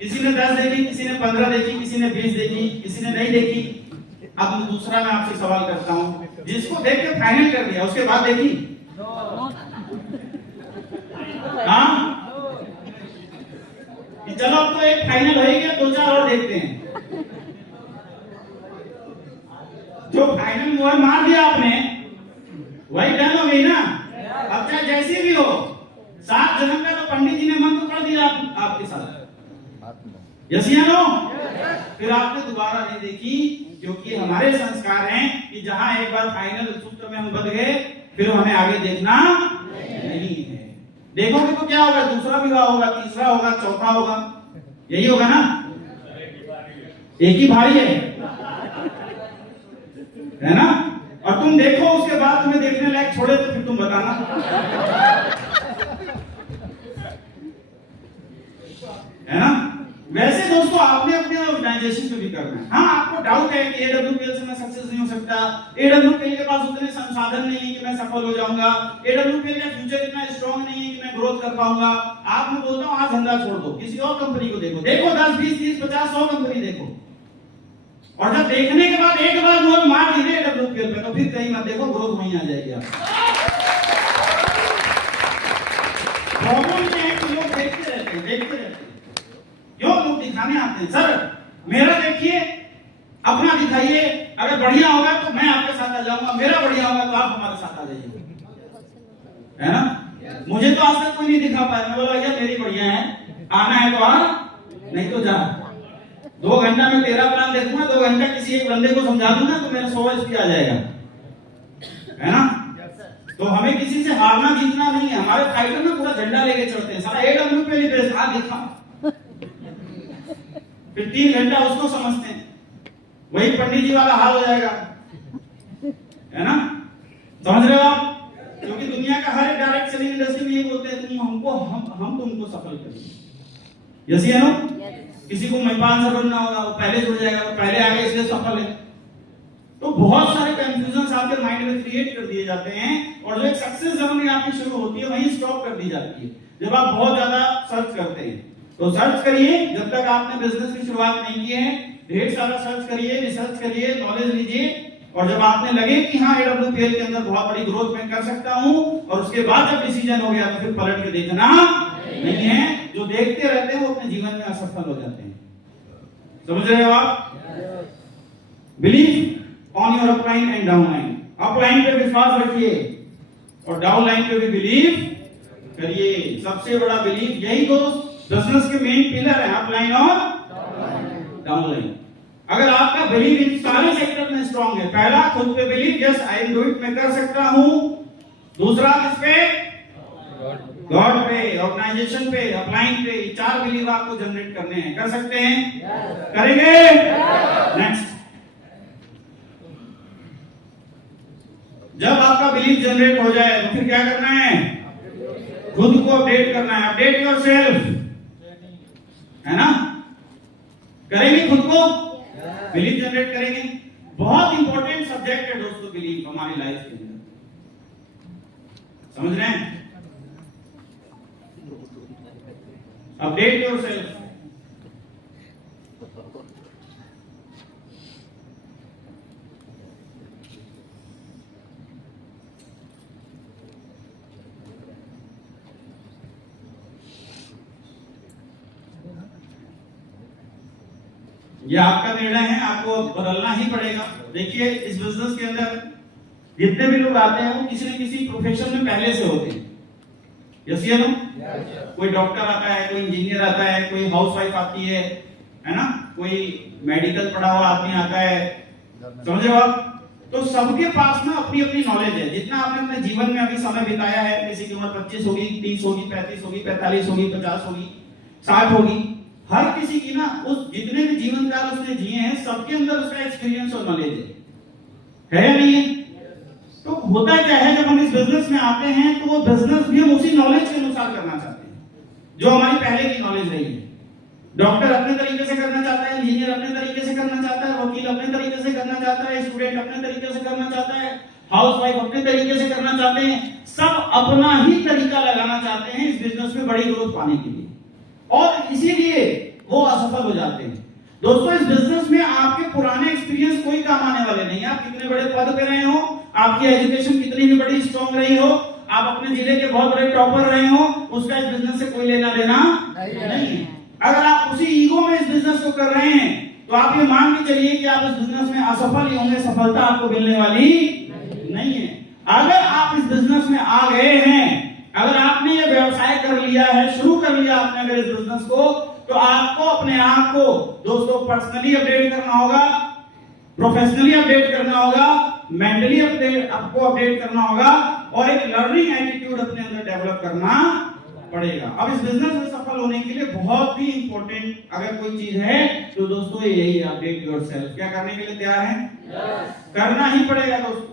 किसी ने 10 देखी, किसी ने 15 देखी, किसी ने 20 देखी, किसी ने नहीं देखी। अब दूसरा मैं आपसे सवाल करता हूं, जिसको देख के फाइनल कर दिया उसके बाद देखी? हाँ, चलो अब तो एक फाइनल हो गया, 2-4 और देखते हैं। जो फाइनल मोहर मार दिया आपने, वही डन हो गई ना? अब चाहे जैसी भी हो, 7 जन्म का तो पंडित जी ने मंत्र पढ़ दिया आपके साथ। यस या नो? फिर आपने दोबारा नहीं देखी, क्योंकि हमारे संस्कार हैं कि जहां एक बार फाइनल सूत्र में हम बंध गए, फिर हमें आगे देखना नहीं है। देखोगे तो क्या होगा? दूसरा विवाह होगा, तीसरा होगा, चौथा होगा, यही होगा ना? एक ही भाई है ना? और तुम देखो, उसके बाद तुम्हें देखने लायक छोड़े तो फिर तुम बताना, है ना? वैसे दोस्तों, आपने अपने ऑर्गेनाइजेशन पे भी करना है। हाँ, आपको डाउट है कि AWPL से मैं सक्सेस नहीं हो सकता, AWPL के पास उतने संसाधन नहीं है कि मैं सफल हो जाऊंगा, AWPL का फ्यूचर इतना स्ट्रांग नहीं है कि मैं ग्रोथ कर पाऊंगा। आप मैं बोलता हूँ, आज धंधा छोड़ दो, किसी और कंपनी को देखो। 10, 20, 30, 50, 100 कंपनी देखो, और जब देखने के बाद एक बार मोहर मार दी AWPL पे, तो फिर कहीं मत देखो, ग्रोथ वहीं आ जाएगी। प्रॉब्लम ये है कि लोग देखते रहते हैं। क्यों लोग दिखाने आते हैं? सर मेरा देखिए, अपना दिखाइए, अगर बढ़िया होगा तो मैं आपके साथ आ जाऊंगा, मेरा बढ़िया होगा तो आप हमारे साथ आ जाइए, है ना? मुझे तो आज तक कोई नहीं दिखा पाया। मैं बोला, भैया मेरी बढ़िया है, आना है तो आ, नहीं तो जा। 2 घंटा में तेरा प्लान देखूंगा, 2 घंटा किसी एक बंदे को समझा दूंगा तो मेरा 100 SP आ जाएगा, है ना? तो हमें किसी से हारना जीतना नहीं है। हमारे फाइटर में पूरा झंडा लेके चलते हैं, सारा AWPL बेस, हाँ देखा, फिर 3 घंटा उसको समझते हैं, वही पंडित जी वाला हाल हो जाएगा, है ना? समझ रहे हो आप? क्योंकि दुनिया का हर एक डायरेक्ट सेलिंग इंडस्ट्री में ये बोलते हैं, तुम हमको, हम तुमको सफल करेंगे। यस या नो? किसी को महिपाल से बनना होगा, वो पहले जुड़ जाएगा, वो पहले आगे इसलिए सफल है। तो बहुत सारे कंफ्यूजन आपके माइंड में क्रिएट कर दिए जाते हैं, और जो एक सक्सेस जर्नी आपकी शुरू होती है वहीं स्टॉप कर दी जाती है, जब आप बहुत ज्यादा सर्च करते हैं। तो सर्च करिए, जब तक आपने बिजनेस की शुरुआत नहीं की है, ढेर सारा सर्च करिए, रिसर्च करिए, नॉलेज लीजिए, और जब आपने लगे कि हाँ AWPL के अंदर बहुत बड़ी ग्रोथ मैं कर सकता हूं, और उसके बाद जब डिसीजन हो गया, तो फिर पलट के देखना नहीं है। जो देखते रहते हैं वो अपने जीवन में असफल हो जाते हैं। समझ रहे हो आप? Believe on your upline and downline. Upline पे विश्वास रखिए और डाउनलाइन पे भी बिलीव करिए। सबसे बड़ा बिलीव यही दोस्त बिजनेस के मेन पिलर है, अपलाइन और डाउनलाइन। अगर आपका बिलीव इन सारे सेक्टर में स्ट्रांग है, पहला खुद पे believe, yes I am do it, मैं कर सकता हूं। दूसरा किस पे? गॉड पे, ऑर्गेनाइजेशन पे, अपलाइन पे। 4 बिलीव आपको जनरेट करने हैं। कर सकते हैं? करेंगे? नेक्स्ट, जब आपका बिलीव जनरेट हो जाए तो फिर क्या करना है? खुद को अपडेट करना है। अपडेट योरसेल्फ, है ना? करेंगे खुद को बिलीव जनरेट करेंगे। बहुत इंपॉर्टेंट सब्जेक्ट है दोस्तों बिलीव हमारी लाइफ के अंदर, समझ रहे हैं? Update yourself. ये आपका निर्णय है, आपको बदलना ही पड़ेगा। देखिए इस बिजनेस के अंदर जितने भी लोग आते हैं वो किसी न किसी प्रोफेशन में पहले से होते हैं। यस या नो? कोई डॉक्टर आता है, कोई इंजीनियर आता है, कोई हाउसवाइफ आती है ना, कोई मेडिकल पढ़ा हुआ आदमी आता है, समझ रहे हो आप? तो सबके पास ना अपनी अपनी नॉलेज है। जितना आपने अपने जीवन में अभी समय बिताया है, किसी की उम्र 25 होगी, 30 होगी, 35 होगी, 45 होगी, 50 होगी, 60 होगी, हर किसी की ना उस जितने भी जीवन काल उसने जिए हैं सबके अंदर उसका एक्सपीरियंस और नॉलेज है या नहीं है? तो होता क्या है, जब हम इस बिजनेस में आते हैं तो वो बिजनेस भी हम उसी नॉलेज के अनुसार करना चाहते हैं जो हमारी पहले की नॉलेज रही है। डॉक्टर अपने तरीके से करना चाहता है, इंजीनियर अपने तरीके से करना चाहता है, वकील अपने तरीके से करना चाहता है, स्टूडेंट अपने तरीके से करना चाहता है, हाउसवाइफ अपने तरीके से करना चाहते हैं। सब अपना ही तरीका लगाना चाहते हैं इस बिजनेस में बड़ी ग्रोथ पाने के लिए, और इसीलिए वो असफल हो जाते हैं। दोस्तों इस बिजनेस में आपके पुराने एक्सपीरियंस कोई काम आने वाले नहीं है। आप कितने बड़े पद पे रहे हो, आपकी एजुकेशन कितनी भी बड़ी स्ट्रॉन्ग रही हो, आप अपने जिले के बहुत बड़े टॉपर रहे हो, उसका इस बिजनेस से कोई लेना देना नहीं है। अगर आप उसी ईगो में इस बिजनेस को कर रहे हैं तो आप ये मान के चलिए कि आप इस बिजनेस में असफल ही होंगे, सफलता आपको मिलने वाली नहीं है। अगर आप इस बिजनेस में आ गए हैं, अगर आपने ये व्यवसाय कर लिया है, शुरू कर लिया आपने अगर इस बिजनेस को, तो आपको अपने आप को दोस्तों पर्सनली अपडेट करना होगा, प्रोफेशनली अपडेट करना होगा, मेंटली आपको अपडेट करना होगा, और एक लर्निंग एटीट्यूड अपने अंदर डेवलप करना पड़ेगा। अब इस बिजनेस में सफल होने के लिए बहुत ही इंपॉर्टेंट अगर कोई चीज है तो दोस्तों यही है, अपडेट योरसेल्फ। क्या करने के लिए तैयार हैं? करना ही पड़ेगा दोस्तों।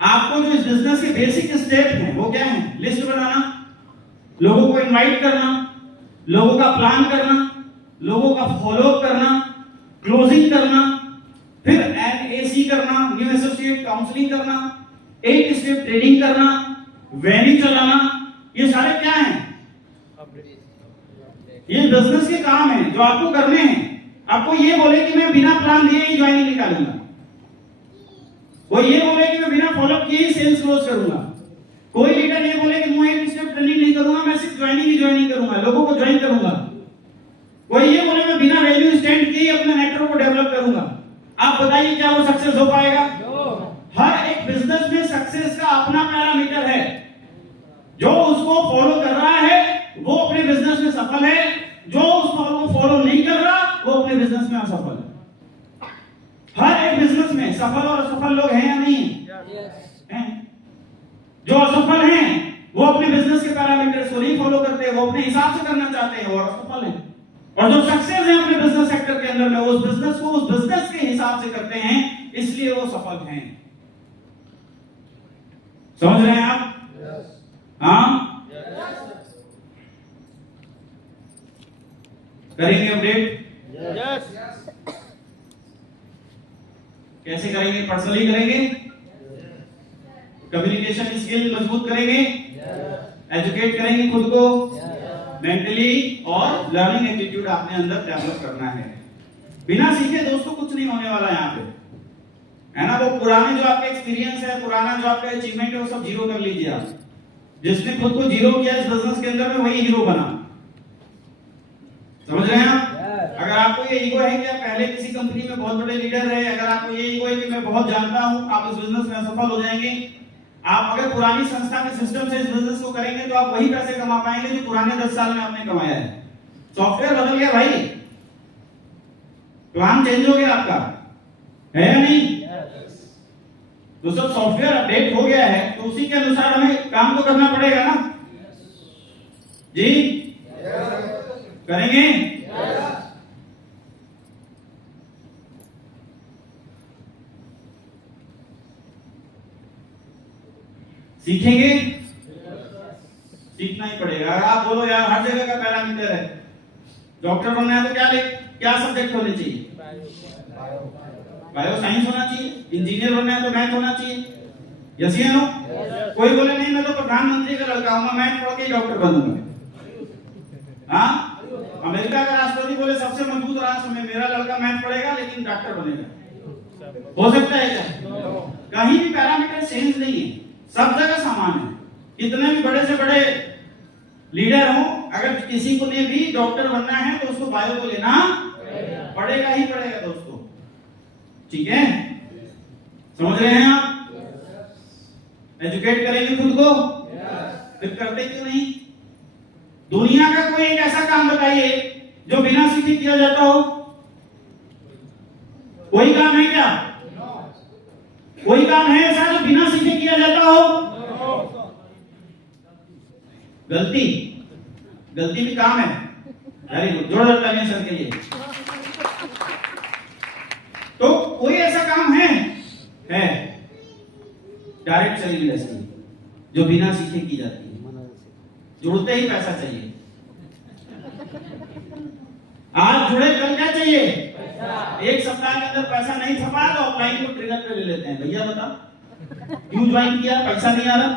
आपको जो इस बिजनेस के बेसिक स्टेप हैं वो क्या है? लिस्ट बनाना, लोगों को इनवाइट करना, लोगों का प्लान करना, लोगों का फॉलो करना, क्लोजिंग करना, फिर NAC करना, न्यू एसोसिएट काउंसलिंग करना, 8 स्टेप ट्रेनिंग करना, वेन्यू चलाना, ये सारे क्या हैं? ये बिजनेस के काम हैं जो आपको करने हैं। आपको ये बोले कि मैं बिना प्लान दिए ही ज्वाइनिंग निकालूंगा, कोई ये बोले कि मैं बिना फॉलोअप किए ही सेल्स क्लोज करूंगा, कोई लीडर ये बोले कि मैं 1 स्टेप ट्रेनिंग नहीं करूंगा, मैं सिर्फ ज्वाइनिंग करूंगा, लोगों को ज्वाइन करूंगा, कोई ये बोले मैं बिना वैल्यू स्टैंड किए अपने नेटवर्क को डेवलप करूंगा। आप बताइए क्या वो सक्सेस हो पाएगा? हर एक बिजनेस में सक्सेस का अपना पैरामीटर है। जो उसको फॉलो कर रहा है वो अपने बिजनेस में सफल है, जो उसको फॉलो नहीं कर रहा वो अपने बिजनेस में असफल है। हर एक बिजनेस में सफल और असफल लोग हैं या नहीं हैं? जो असफल हैं वो अपने बिजनेस के पैरामीटर्स को नहीं फॉलो करते, वो अपने हिसाब से करना चाहते हैं और असफल हैं। और जो सक्सेस है अपने बिजनेस सेक्टर के अंदर में, उस बिजनेस को उस बिजनेस के हिसाब से करते हैं, इसलिए वो सफल हैं। समझ रहे हैं आप? हाँ, करेंगे अपडेट? कैसे करेंगे? पर्सनली करेंगे, कम्युनिकेशन स्किल मजबूत करेंगे, एजुकेट करेंगे खुद को मेंटली, और लर्निंग एटीट्यूड अपने अंदर डेवलप करना है। बिना सीखे दोस्तों कुछ नहीं होने वाला यहाँ पे, है ना? वो पुराने जो आपका एक्सपीरियंस है, पुराना जो आपका अचीवमेंट है, वो सब जीरो कर लीजिए आप। जिसने खुद को जीरो किया इस बिजनेस के अंदर में, वही हीरो बना। समझ रहे हैं आप? अगर आपको ये ईगो है कि आप पहले किसी कंपनी में बहुत बड़े लीडर रहे, अगर आपको ये ईगो है कि मैं बहुत जानता हूं, आप इस बिजनेस में असफल हो जाएंगे। आप अगर पुरानी संस्था के सिस्टम से इस बिजनेस को करेंगे तो आप वही पैसे कमा पाएंगे जो पुराने 10 साल में आपने कमाया है। सॉफ्टवेयर बदल गया भाई, प्लान चेंज हो गया आपका, है या नहीं? तो सब सॉफ्टवेयर अपडेट हो गया है, तो उसी के अनुसार हमें काम तो करना पड़ेगा ना जी? करेंगे? सीखेंगे? सीखना ही पड़ेगा। अगर आप बोलो यार हर जगह का पैरामीटर है, डॉक्टर बनना है तो क्या सब्जेक्ट होने चाहिए? बायो साइंस होना चाहिए। इंजीनियर बनना है तो मैथ होना चाहिए। यस या नो? कोई बोले नहीं मैं तो प्रधानमंत्री का लड़का हूँ, मैथ पढ़ के डॉक्टर बनूंगा। हाँ, अमेरिका का राष्ट्रपति बोले सबसे मजबूत राष्ट्र में मेरा लड़का मैथ पढ़ेगा लेकिन डॉक्टर बनेगा, हो सकता है क्या? कहीं भी पैरामीटर चेंज नहीं है, सब जगह समान है। कितने भी बड़े से बड़े लीडर हो, अगर किसी को ने भी डॉक्टर बनना है तो उसको बायो को लेना पड़ेगा ही पड़ेगा दोस्तों। ठीक है, समझ रहे हैं आप? एजुकेट करेंगे खुद को, फिर करते क्यों नहीं? दुनिया का कोई एक ऐसा काम बताइए जो बिना सीखे किया जाता हो। कोई काम है क्या? कोई काम है ऐसा जो बिना सीखे किया जाता हो? गलती भी काम है। वेरी गुड, जोरदार तालियां सर के लिए। तो कोई ऐसा काम है डायरेक्ट सेलिंग इंडस्ट्री जो बिना सीखे की जाती है। जुड़ते ही पैसा चाहिए। आज जुड़े कल क्या चाहिए? एक सप्ताह के अंदर पैसा नहीं छपा तो ऑफलाइन को ट्रिगर पे ले लेते हैं। भैया बता क्यों ज्वाइन किया? पैसा नहीं आ रहा।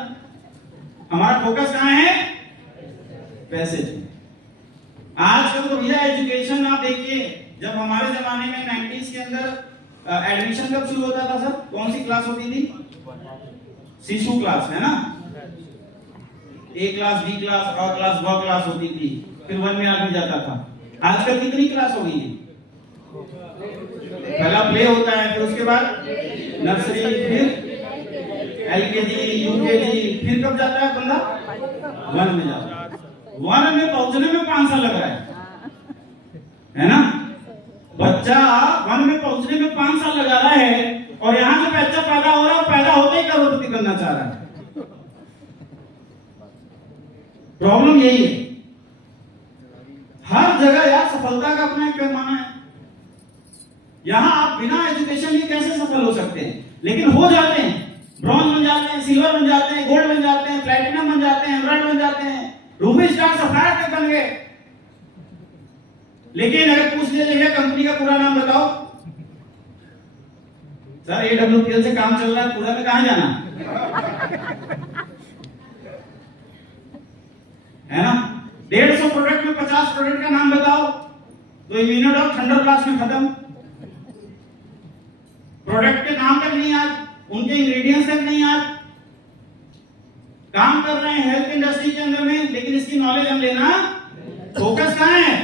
हमारा फोकस कहां है? पैसे पे। आजकल तो भैया एजुकेशन आप देखिए, जब हमारे जमाने में 90s के अंदर एडमिशन कब शुरू होता था सर? कौन सी क्लास होती थी? शिशु क्लास, है ना? ए क्लास, बी क्लास, अ क्लास, ब क्लास होती थी, फिर 1 में आदमी जाता था। आजकल कितनी क्लास हो गई है? पहला प्ले होता है, फिर उसके बाद नर्सरी, फिर एलकेजी, यूकेजी, फिर कब जाता है बंदा? 1 में जाता है। 1 में पहुंचने में 5 साल लग रहा है ना? बच्चा 1 में पहुंचने में 5 साल लगा रहा है, और यहां से बच्चा पैदा हो रहा है, पैदा होते ही करोड़पति बनना चाह रहा है। प्रॉब्लम यही है। हर जगह यार सफलता का अपना एक पैमाना है। यहां आप बिना एजुकेशन के कैसे सफल हो सकते हैं? लेकिन हो जाते हैं। ब्रॉन्ज बन जाते हैं, सिल्वर बन जाते हैं, गोल्ड बन जाते हैं, प्लैटिनम बन जाते हैं, एमराल्ड बन जाते हैं, रूबी स्टार, सफायर तक बन गए। लेकिन अगर पूछ लिया जाए कंपनी का पूरा नाम बताओ, सर AWPL से काम चल रहा है, पूरा में कहां जाना है ना? 150 प्रोडक्ट में 50 प्रोडक्ट का नाम बताओ तो इम्यूनोडॉक थंडर ब्लास्ट में खत्म। प्रोडक्ट के नाम तक नहीं याद, उनके इंग्रेडिएंट्स तक नहीं याद। काम कर रहे हैं हेल्थ इंडस्ट्री के अंदर में, लेकिन इसकी नॉलेज हम लेना, फोकस कहां है?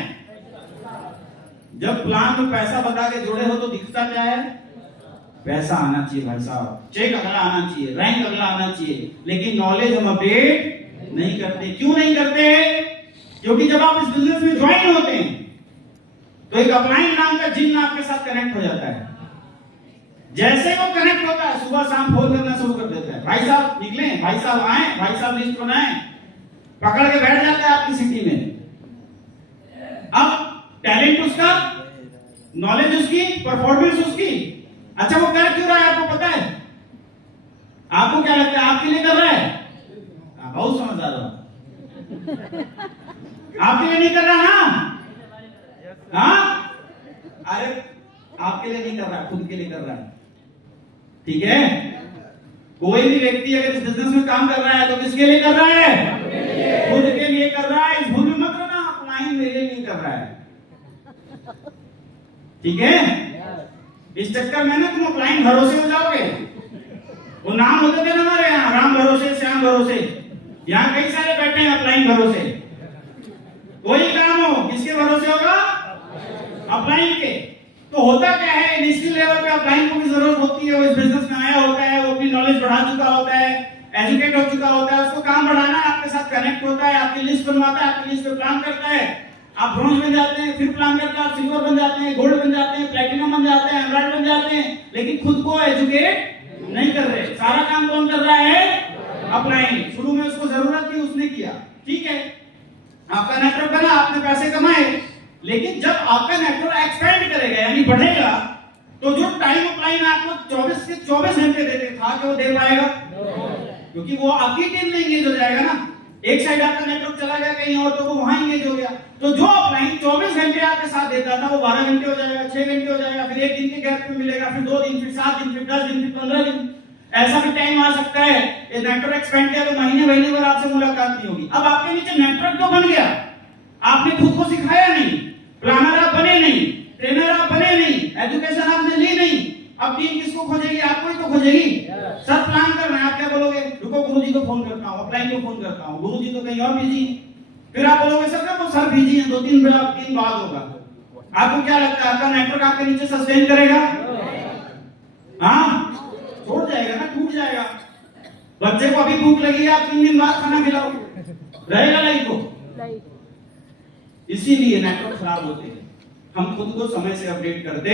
जब प्लान में पैसा बता के जोड़े हो तो दिखता क्या है? पैसा आना चाहिए भाई साहब, चेक अगला आना चाहिए, रैंक अगला आना चाहिए, लेकिन नॉलेज हम अपडेट नहीं करते। क्यों नहीं करते? क्योंकि जब आप इस बिजनेस में ज्वाइन होते हैं तो एक अपलाइन नाम का जिन आपके साथ कनेक्ट हो जाता है। जैसे वो कनेक्ट होता है, सुबह शाम फोन करना शुरू कर देता है, भाई साहब निकले, भाई साहब आए, भाई साहब लिस्ट बनाए, पकड़ के बैठ जाता है आपकी सिटी में। अब टैलेंट उसका, नॉलेज उसकी, परफॉर्मेंस उसकी। अच्छा वो कर क्यों रहा है आपको पता है? आपको क्या लगता है आपके लिए कर रहा है? बहुत समझदार हो। आपके लिए नहीं कर रहा ना? हाँ, अरे आपके लिए नहीं कर रहा, खुद के लिए कर रहा है। ठीक है? कोई भी व्यक्ति अगर इस बिजनेस में काम कर रहा है तो किसके लिए कर रहा है? खुद के लिए कर रहा है। इस भूल में मत रहना, अपलाइन मेरे लिए कर रहा है। ठीक है? इस चक्कर में ना तुम अपलाइन भरोसे हो जाओगे। वो नाम होते थे ना हमारे यहाँ, राम भरोसे, श्याम भरोसे। यहाँ कई सारे बैठे हैं अपलाइन भरोसे। कोई काम हो किसके भरोसे होगा? अपलाइन के। तो होता क्या है, इनिशियल लेवल पे अपलाइन को भी जरूरत होती है। वो इस बिजनेस में आया होता है, वो अपनी नॉलेज बढ़ा चुका होता है, एजुकेट हो चुका होता है, उसको काम बढ़ाना है, आपके साथ कनेक्ट होता है, आपकी लिस्ट बनवाता है, आपकी लिस्ट पे प्लान करता है, आप ब्रॉन्ज बन जाते हैं, फिर प्लान करता है, आप सिल्वर बन जाते हैं, गोल्ड बन जाते हैं, प्लैटिनम बन जाते हैं, एमराल्ड बन जाते हैं, लेकिन खुद को एजुकेट नहीं कर रहे। सारा काम कौन कर रहा है? अपलाइन। शुरू में उसको जरूरत थी, उसने किया, ठीक है, आपका नेटवर्क बना, आपने पैसे कमाए, लेकिन जब आपका नेटवर्क एक्सपेंड करेगा यानी बढ़ेगा, तो जो टाइम अपलाइन आपको 24 से 24 घंटे देते था, क्या वो दे पाएगा? क्योंकि वो आपकी टीम में एंगेज हो जाएगा ना। एक साइड आपका नेटवर्क चला गया कहीं और तो वो वहां एंगेज हो गया। तो जो अपलाइन 24 घंटे आपके साथ देता था वो 12 घंटे हो जाएगा, 6 घंटे हो जाएगा, फिर एक दिन के गैप पे मिलेगा, फिर 2 दिन, फिर 7 दिन, फिर 10 दिन, फिर 15 दिन। ऐसा भी टाइम आ सकता है ये नेटवर्क एक्सपेंड किया तो महीने भर आपसे मुलाकात नहीं होगी। अब आपके नीचे नेटवर्क तो बन गया, आपने खुद को सिखाया नहीं, प्लानर आप बने नहीं, ट्रेनर आप बने नहीं, एजुकेशन आपने ली नहीं। अब टीम किसको खोजेगी? आपको ही तो खोजेगी। सर प्लान कर रहे हैं, आप क्या बोलोगे? रुको गुरुजी को फोन करता हूँ, अपलाइन को फोन करता हूँ, गुरुजी तो कहीं और बिजी। फिर आप बोलोगे सर वो सर बिजी हैं, 2-3 दिन बाद होगा। आपको क्या लगता है आपका नेटवर्क आपके नीचे सस्टेन करेगा? हाँ, छोड़ जाएगा ना, टूट जाएगा। बच्चे को अभी भूख लगी है, आप 3 दिन बाद खाना खिलाओ, रहेगा नहीं को? इसीलिए नेटवर्क खराब होते हैं। हम खुद को समय से अपडेट करते,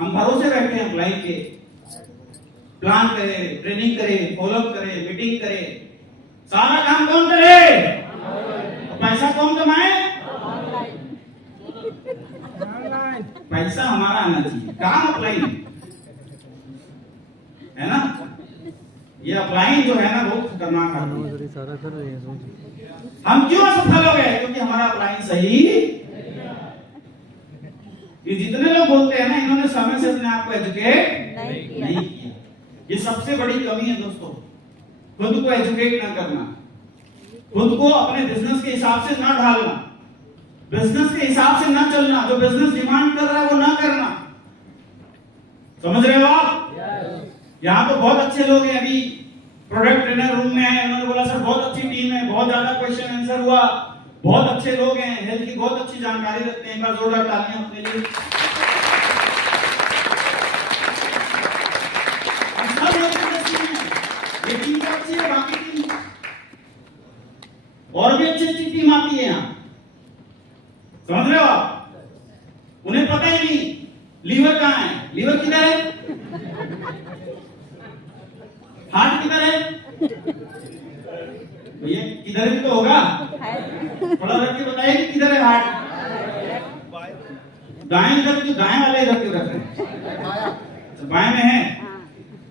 हम भरोसे बैठे हैं क्लाइंट के, प्लान करें, ट्रेनिंग करें, फॉलोअप करें, मीटिंग करें, सारा काम कौन करे? पैसा कौन कमाए? पैसा हमारा आना चाहिए, काम अपलाइन है ना। ये अपलाइन जो है ना बहुत खतरनाक है। हम क्यों असफल हो गए? क्योंकि हमारा अपलाइन सही। ये जितने लोग बोलते हैं ना इन्होंने समय से अपने आप को एजुकेट नहीं किया। ये सबसे बड़ी कमी है दोस्तों, खुद को एजुकेट ना करना, खुद को अपने बिजनेस के हिसाब से ना ढालना, बिजनेस के हिसाब से ना चलना, जो बिजनेस डिमांड कर रहा है वो ना करना। समझ रहे हो आप? यहाँ तो बहुत अच्छे लोग हैं, अभी प्रोडक्ट ट्रेनर रूम में है, उन्होंने बोला सर बहुत अच्छी टीम है, बहुत ज्यादा क्वेश्चन आंसर हुआ, बहुत अच्छे लोग हैं, हेल्थ की बहुत अच्छी जानकारी रखते हैं। एक बार जोरदार तालियां अपने लिए। ये टीम तो अच्छी है, बाकी टीम और भी अच्छी अच्छी टीम आती है यहाँ। समझ रहे हो आप? उन्हें पता ही नहीं लीवर कहाँ है, लीवर किधर है, हार्ट किधर है, ये किधर भी तो होगा, थोड़ा रख के बताइए कि किधर है हार्ट। दाएं इधर क्यों, दाएं वाले इधर क्यों रख रहे हैं? बाएं में है,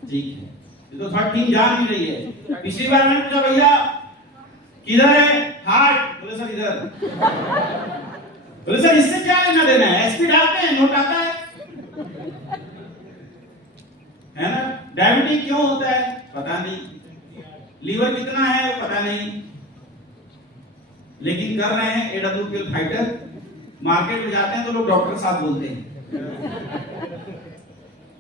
ठीक है। ये तो थोड़ा टीम जान नहीं रही है। पिछली बार मैंने पूछा भैया किधर है हार्ट, बोले सर इधर। बोले सर इससे क्या लेना देना है, एसपी डालते हैं नोट आता है ना। डायबिटीज क्यों होता है पता नहीं, लीवर कितना है वो पता नहीं, लेकिन कर रहे हैं AWPL फाइटर। मार्केट में जाते हैं तो लोग डॉक्टर साहब बोलते हैं।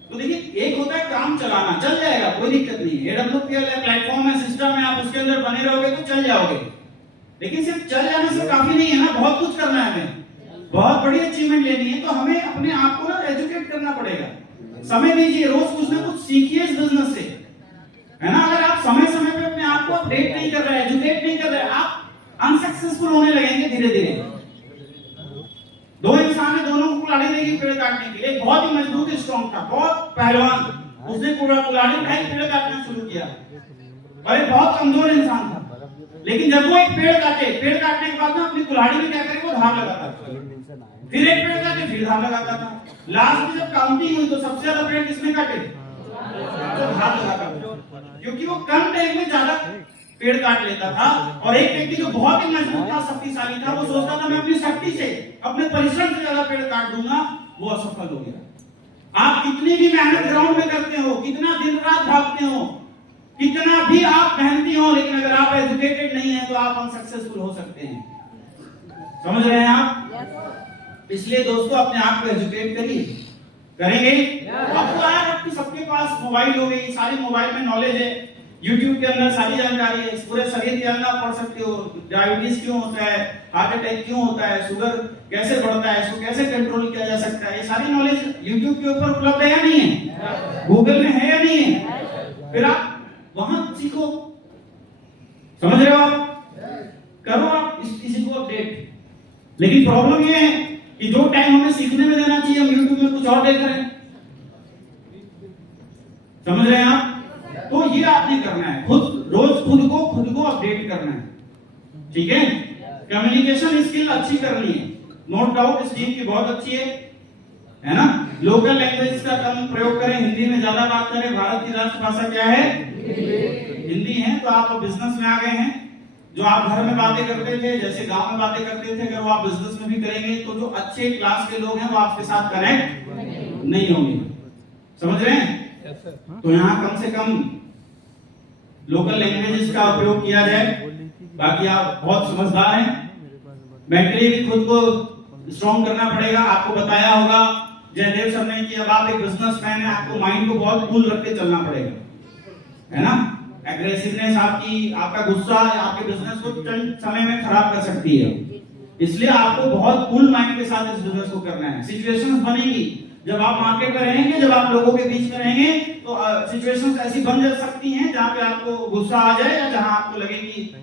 तो देखिए, एक होता है काम चलाना, चल जाएगा कोई दिक्कत नहीं है, AWPL है, प्लेटफॉर्म है, सिस्टम है, आप उसके अंदर बने रहोगे तो चल जाओगे। लेकिन सिर्फ चल जाने से काफी नहीं है ना, बहुत कुछ करना है हमें, बहुत बड़ी अचीवमेंट लेनी है। तो हमें अपने आप को ना एजुकेट करना पड़ेगा, समय दीजिए, रोज कुछ ना कुछ सीखिए इस बिजनेस से, है ना। अगर आप समय समय पे अपने आप को अपडेट नहीं कर रहे, एजुकेट नहीं कर रहे, आप अनसक्सेसफुल होने लगेंगे धीरे धीरे। दो इंसान ने दोनों को कुल्हाड़ी देगी पेड़ काटने के लिए, बहुत ही मजबूत स्ट्रॉन्ग था, बहुत पहलवान, उसने कुल्हाड़ी उठाई पेड़ काटना शुरू किया, और एक बहुत कमजोर इंसान था। लेकिन जब वो एक पेड़ काटने के बाद ना अपनी कुल्हाड़ी में क्या करे, वो धार लगाता था, फिर एक पेड़ काटे, फिर धार लगाता था। लास्ट में जब काउंटिंग हुई तो सबसे ज्यादा पेड़ किसने काटे, तो धार लगाता था, क्योंकि वो कम टाइम में ज्यादा पेड़ काट लेता था। और एक व्यक्ति जो बहुत ही मजबूत था, शक्तिशाली था, वो सोचता था मैं अपनी शक्ति से, अपने परिश्रम से ज्यादा पेड़ काट दूंगा, वो असफल हो गया। आप कितनी भी मेहनत ग्राउंड में करते हो, कितना दिन रात भागते हो, कितना भी आप मेहनती हो, लेकिन अगर आप एजुकेटेड नहीं है तो आप अनसक्सेसफुल हो सकते हैं। समझ रहे हैं आप? इसलिए दोस्तों अपने आप को एजुकेट करिए, करेंगे। आपको आपकी सबके पास मोबाइल हो गई, सारी मोबाइल में नॉलेज है, YouTube के अंदर सारी जानकारी है, पूरे शरीर के अंदर आप पढ़ सकते हो, डायबिटीज क्यों होता है, हार्ट अटैक क्यों होता है, शुगर कैसे बढ़ता है, इसको कैसे कंट्रोल किया जा सकता है, ये सारी नॉलेज YouTube के ऊपर उपलब्ध है या नहीं है, गूगल में है या नहीं है, फिर आप वहां सीखो। समझ रहे हो आप? करो आप इसी को अपडेट। लेकिन प्रॉब्लम ये है कि जो टाइम हमें सीखने में देना चाहिए हम YouTube में कुछ और देख रहे हैं। समझ रहे हैं आप? तो ये आपने करना है, रोज खुद को अपडेट करना है, ठीक है। कम्युनिकेशन स्किल अच्छी करनी है, नो डाउट इस टीम की बहुत अच्छी है ना। लोकल लैंग्वेज का कम प्रयोग करें, हिंदी में ज्यादा बात करें। भारत की राष्ट्रभाषा क्या है? हिंदी है। तो आप बिजनेस में आ गए हैं, जो आप घर में बातें करते थे, जैसे गांव में बातें करते थे, अगर वो आप बिजनेस में भी करेंगे तो जो अच्छे क्लास के लोग हैं वो आपके साथ कनेक्ट नहीं होंगे। समझ रहे हैं? तो यहाँ कम से कम लोकल लैंग्वेजेस का उपयोग किया जाए। बाकी आप बहुत समझदार हैं, मेंटली भी खुद को स्ट्रॉन्ग करना पड़ेगा। आपको बताया होगा जयदेव सर ने कि अब आप एक बिजनेसमैन हैं, आपको माइंड को बहुत कूल रख के चलना पड़ेगा, है ना। एग्रेसिवनेस आपका गुस्सा आपके बिजनेस को चंद समय में खराब कर सकती है। इसलिए आपको बहुत कूल माइंड के साथ इस बिजनेस को करना है। सिचुएशंस बनेंगी जब आप मार्केट में रहेंगे, जब आप लोगों के बीच में रहेंगे, तो सिचुएशंस ऐसी बन जा सकती हैं जहां पे आपको गुस्सा आ जाए या जहां आपको लगे कि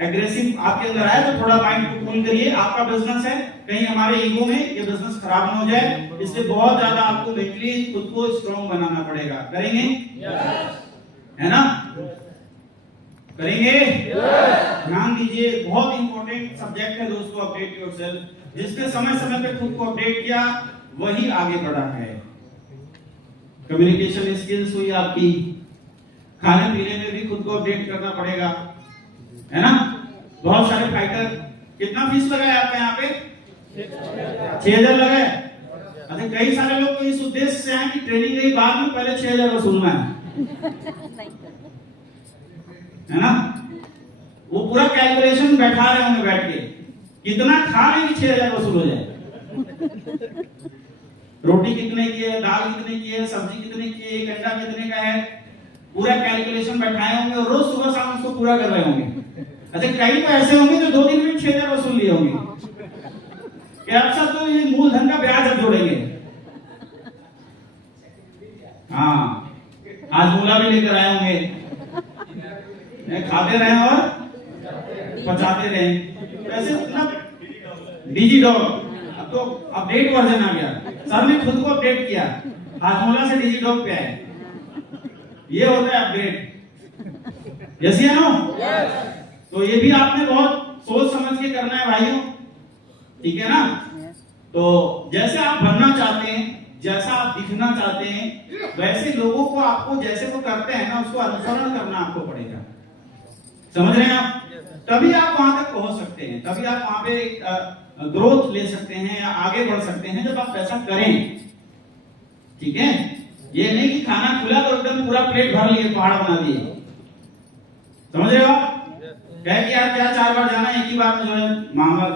एग्रेसिव आपके अंदर आए, तो थोड़ा माइंड को कूल करिए। आपका बिजनेस है, कहीं हमारे ईगो में ये बिजनेस खराब न हो जाए, इसलिए बहुत ज्यादा आपको मेंटली खुद को स्ट्रांग बनाना पड़ेगा। करेंगे? है ना? करेंगे? ध्यान दीजिए, बहुत इंपॉर्टेंट सब्जेक्ट है दोस्तों, अपडेट योरसेल्फ। जिसने समय समय पे खुद को अपडेट किया वही आगे बढ़ा है। कम्युनिकेशन स्किल्स हुई आपकी, खाने पीने में भी खुद को अपडेट करना पड़ेगा, है ना? बहुत सारे फाइटर, कितना फीस लगाया आपके यहाँ पे? 6000 लगाए। अच्छा, कई सारे लोग तो इस उद्देश्य से आए कि ट्रेनिंग गई बाद में पहले 6000 वसूलना है ना? वो पूरा कैलकुलेशन बैठा रहे होंगे बैठ के, कितना खा रहे कि 6000 वसूल हो जाए। रोटी कितने की है, दाल कितने की है, सब्जी कितने की है, एक अंडा कितने का है, पूरा कैलकुलेशन बैठाए होंगे और रोज सुबह शाम उसको पूरा कर रहे होंगे। अच्छा, कई तो ऐसे होंगे जो 2 दिन में 6000 वसूल लिए होंगे कि अब सब तो ये मूलधन का ब्याज अब जोड़ेंगे। हाँ, आज मूला भी लेकर आए होंगे, खाते रहे और पचाते रहे। वैसे इतना डिजिडॉग, अब तो अपडेट वर्जन आ गया, सर ने खुद को अपडेट किया, हाजमोला से डिजिडॉग पे आए। ये होता है अपडेट। यस या नो? तो ये भी आपने बहुत सोच समझ के करना है भाइयों, ठीक है ना? तो जैसे आप बनना चाहते हैं, जैसा आप दिखना चाहते हैं, वैसे लोगों को आपको जैसे वो करते हैं ना, उसको अनुसरण करना आपको पड़ेगा। समझ रहे हैं आप? तभी आप वहां तक पहुंच सकते हैं, तभी आप वहां पे ग्रोथ ले सकते हैं या आगे बढ़ सकते हैं, जब आप ऐसा करें। ठीक है? ये नहीं कि खाना खुला तो एकदम पूरा प्लेट भर लिए, पहाड़ बना दिए। समझ रहे हो आप? कह कि यार क्या 4 बार जाना, एक ही बार में जो है मामला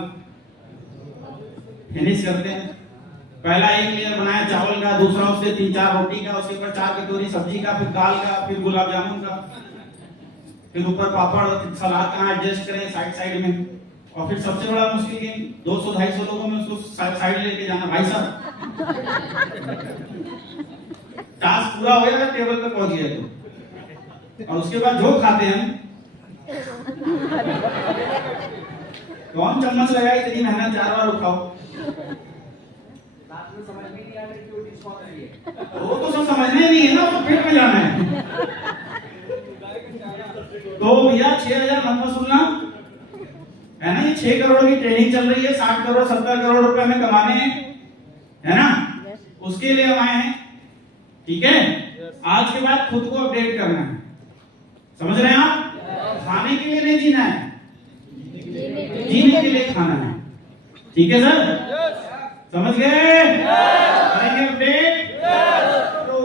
फिनिश करते हैं। पहला एक लेयर बनाया चावल का, दूसरा उससे 3-4 रोटी का, उसके ऊपर 4 कटोरी सब्जी का, फिर दाल का, फिर गुलाब जामुन का, फिर ऊपर पापड़, सलाद कहाँ एडजस्ट करें साइड में, और फिर सबसे बड़ा मुश्किल गेम 200-250 लोगों में उसको साइड लेके जाना। भाई साहब, टास्क पूरा हो गया, टेबल पे पहुंच गया तो, और उसके बाद जो खाते हैं कौन चम्मच लगाई, इतनी मेहनत 4 बार उठाओ, समझ में नहीं आ रही क्यों डिश कौन रही है। वो तो सब समझने नहीं है ना, तो पेट में जाना है। तो भैया 6000 मत वसूलना, है ना? ये 6 करोड़ की ट्रेनिंग चल रही है, 60 करोड़ 70 करोड़ रुपए में कमाने हैं, है ना? उसके लिए हम आए हैं। ठीक है? आज के बाद खुद को अपडेट करना है। समझ रहे हैं आप? खाने के लिए नहीं जीना है, जीने के लिए खाना है। ठीक है सर? समझ गए? करेंगे अपडेट? तो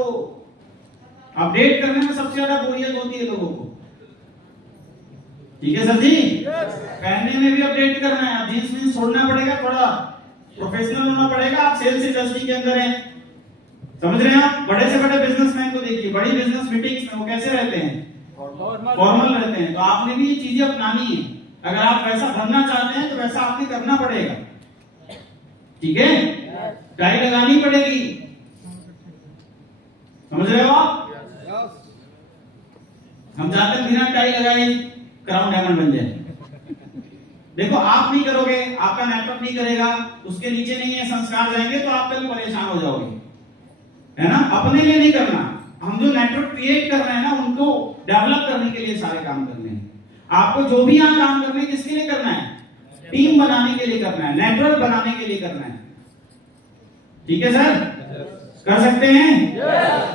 अपडेट करने में सबसे ज्यादा बोरियत होती है लोगों को। ठीक है सर जी? पहनने में भी अपडेट करना है, जींस में छोड़ना पड़ेगा, थोड़ा प्रोफेशनल होना पड़ेगा। आप सेल्स इंडस्ट्री के अंदर हैं, समझ रहे हैं आप? बड़े से बड़े बिजनेसमैन को देखिए, बड़ी बिजनेस मीटिंग्स में वो कैसे रहते हैं? फॉर्मल रहते हैं। तो आपने भी ये चीजें अपनानी है। अगर आप वैसा बनना चाहते हैं तो वैसा आपने करना पड़ेगा। ठीक है? टाई लगानी पड़ेगी। समझ रहे हो आप? हम चाहते हैं बिना टाई लगाए क्राउन डायमंड बन जाए। देखो, आप नहीं करोगे, आपका नेटवर्क नहीं करेगा, उसके नीचे नहीं है संस्कार जाएंगे, तो आप कल परेशान हो जाओगे, है ना? अपने लिए नहीं करना, हम जो नेटवर्क क्रिएट कर रहे हैं ना, उनको डेवलप करने के लिए सारे काम करने हैं। आपको जो भी यहाँ काम करने किसके लिए करना है? टीम बनाने के लिए करना है, नेटवर्क बनाने के लिए करना है। ठीक है सर? कर सकते हैं?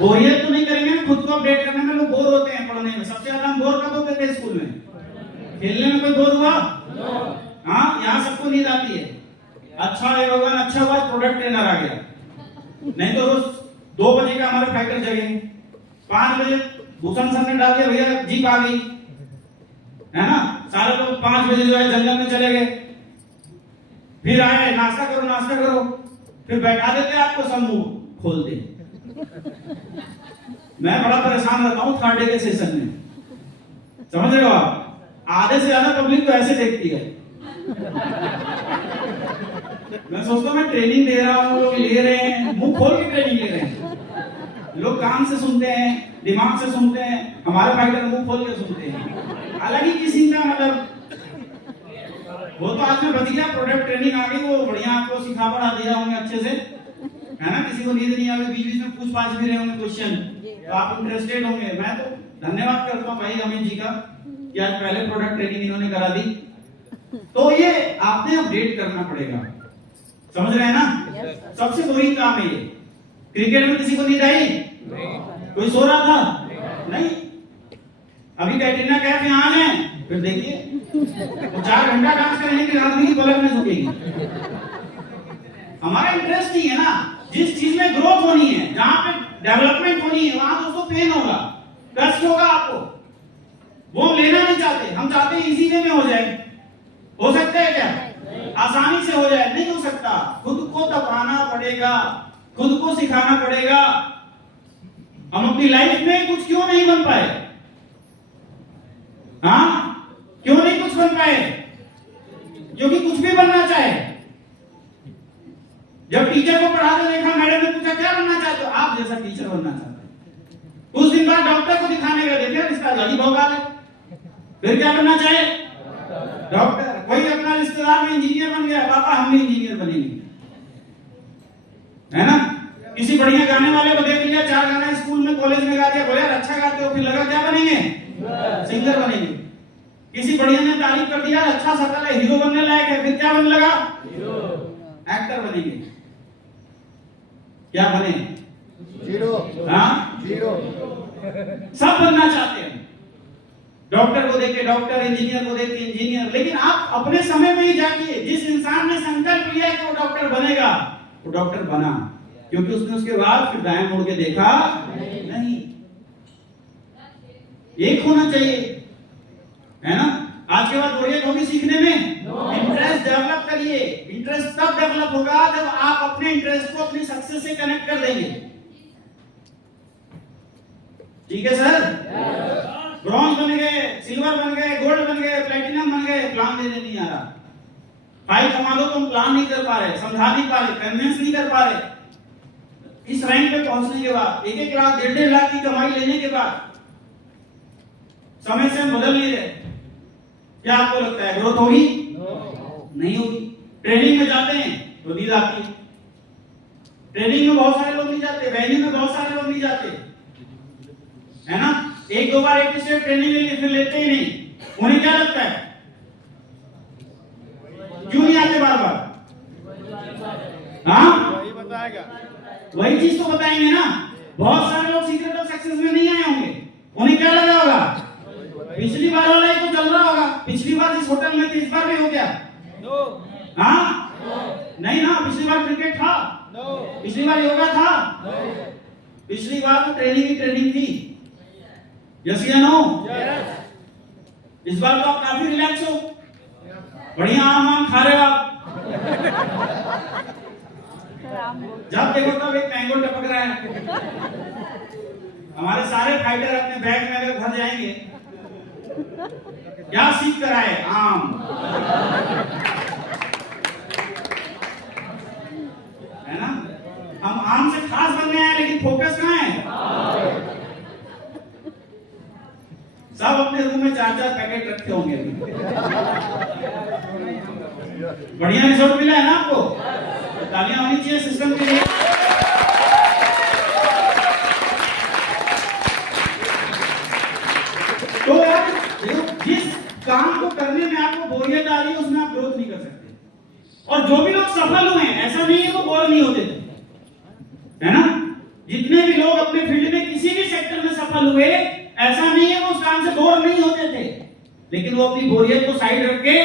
बोरियत तो नहीं करेंगे। खुद को अपडेट करने में लोग बोर होते हैं पढ़ने में। सबसे ज्यादा हम बोर कब होते थे स्कूल में? खेलने में कोई बोर हुआ? हाँ, यहाँ सबको नींद आती है। अच्छा है भगवान, अच्छा हुआ प्रोडक्ट ट्रेनर आ गया, नहीं तो रोज 2 बजे का हमारे फाइटर जगे, 5 बजे भूषण सर ने डाल दिया, भैया जीप आ गई, है ना? सारे लोग 5 बजे जो है जंगल में चले गए, फिर आए नाश्ता करो नाश्ता करो, फिर बैठा देते आपको, सब मुंह खोलते। मैं बड़ा परेशान रहता हूँ थर्ड डे के सेशन में। समझ रहे हो आप? आधे से ज्यादा पब्लिक तो ऐसे देखती है, मैं सोचता हूँ मैं ट्रेनिंग दे रहा हूँ, लोग ले रहे हैं, मुंह खोल के ट्रेनिंग ले रहे हैं। लोग कान से सुनते हैं, दिमाग से सुनते हैं, हमारे फाइटर मुंह खोल के सुनते हैं। अलग ही किसी का मतलब, वो तो आज में बच गया, प्रोडक्ट ट्रेनिंग आ गई, वो बढ़िया आपको सिखा पढ़ा दिया होंगे अच्छे से, है ना। किसी को नींद नहीं आवे, बीच बीच में पूछ पाछ भी रहे होंगे क्वेश्चन, तो आप इंटरेस्टेड होंगे। मैं तो धन्यवाद करता हूँ भाई अमित जी का कि आज पहले प्रोडक्ट ट्रेनिंग इन्होंने करा दी। तो ये आपने अपडेट करना पड़ेगा, समझ रहे हैं ना। सबसे बोरिंग काम है ये। क्रिकेट में किसी को नींद आई? कोई सो रहा था? नहीं। अभी कैटरीना कैफ यहाँ आ जाए, फिर देखिए वो 4 घंटा डांस करेंगे कि आदमी की पलक में झुकेगी। हमारा इंटरेस्ट नहीं है ना। जिस चीज में ग्रोथ होनी है, जहां पे डेवलपमेंट होनी है, वहां दोस्तों पेन होगा, कष्ट होगा आपको। वो हम लेना नहीं चाहते, हम चाहते हैं इजी वे में हो जाए। हो सकता है क्या? आसानी से हो जाए? नहीं हो सकता। खुद को दबाना पड़ेगा, खुद को सिखाना पड़ेगा। हम अपनी लाइफ में कुछ क्यों नहीं बन पाए? हाँ, क्यों नहीं कुछ बन पाए? क्योंकि कुछ भी बनना चाहे। जब टीचर को पढ़ाते देखा, मैडम ने पूछा क्या बनना चाहते हो? आप जैसा टीचर बनना चाहते हैं। कुछ दिन बाद डॉक्टर को दिखाने गए, देखा इसका जड़ी भोगाल है, फिर क्या बनना चाहे? डॉक्टर। कोई अपना रिश्तेदार में इंजीनियर बन गया, पापा हम भी इंजीनियर बनेंगे, है ना। किसी बढ़िया गाने वाले को देख लिया, 4 गाना स्कूल में कॉलेज में गा दिया, बोले यार अच्छा गाते हो, फिर लगा क्या बनेंगे? सिंगर बनेंगे। किसी बढ़िया ने तारीफ कर दिया, अच्छा सकल है, हीरो बनने लायक है, फिर क्या बनने लगा? एक्टर बनेंगे। क्या बने? हीरो। हाँ, हीरो। सब बनना चाहते हैं। डॉक्टर को देख के डॉक्टर, इंजीनियर को देख के इंजीनियर। लेकिन आप अपने समय में ही जाके, जिस इंसान ने संकल्प लिया कि वो डॉक्टर बनेगा, वो डॉक्टर बना, क्योंकि उसने उसके बाद फिर दाएं मुड़ के देखा नहीं। एक होना चाहिए, है ना। आज के बाद बोरियत होगी सीखने में? इंटरेस्ट डेवलप करिए। इंटरेस्ट तब डेवलप होगा जब आप अपने इंटरेस्ट को अपनी सक्सेस से कनेक्ट कर देंगे। ठीक है सर? ब्रॉन्ज बन गए, सिल्वर बन गए, गोल्ड बन गए, प्लेटिनम बन गए, प्लान देने नहीं आ रहा। फाइल कमा लो, तुम प्लान नहीं कर पा रहे, समझा नहीं पा रहे, कन्विंस नहीं कर पा रहे। इस रैंक पे पहुंचने के बाद, 1-1 लाख 1.5 लाख की कमाई लेने के बाद समय से हम बदल नहीं रहे, क्या आपको लगता है ग्रोथ होगी? नहीं होगी। ट्रेनिंग में जाते हैं तो नींद आती है। ट्रेनिंग में बहुत सारे लोग नहीं जाते, वैल्यू में बहुत सारे लोग नहीं जाते, है ना। 1-2 बार एक से ट्रेनिंग ले ली, फिर लेते ही नहीं। उन्हें क्या लगता है क्यों नहीं आते बार बार? हाँ, वही बताएगा। वही चीज तो बताएंगे ना। बहुत सारे लोग सीक्रेट ऑफ सक्सेस में नहीं आए होंगे, उन्हें क्या लगा होगा पिछली बार वाला ही तो चल रहा होगा, पिछली बार जिस होटल में थे इस बार भी हो गया। हाँ, नहीं ना, पिछली बार क्रिकेट था, पिछली बार योगा था, पिछली बार तो ट्रेनिंग ही ट्रेनिंग थी। यस या नो? इस बार तो आप काफी रिलैक्स हो, बढ़िया आम खा रहे हो आप। जब देखो तब एक मैंगो टपक रहा है। हमारे सारे फाइटर अपने बैग में अगर घर जाएंगे, क्या सीख कर आए? आम, है ना। हम आम से खास बनने आए, लेकिन फोकस कहाँ है? सब अपने रूम में 4-4 पैकेट रखे होंगे। बढ़िया रिजल्ट मिला है ना आपको? तालियां होनी चाहिए सिस्टम के लिए। तो यार जिस काम को करने में आपको बोरियत आ रही है, उसमें आप ग्रोथ नहीं कर सकते। और जो भी लोग सफल हुए हैं, ऐसा नहीं है वो बोर नहीं होते थे, है ना। जितने भी लोग अपने फील्ड में किसी भी सेक्टर में सफल हुए, ऐसा नहीं है वो उस काम से बोर नहीं होते थे, लेकिन वो अपनी बोरियत को साइड रख के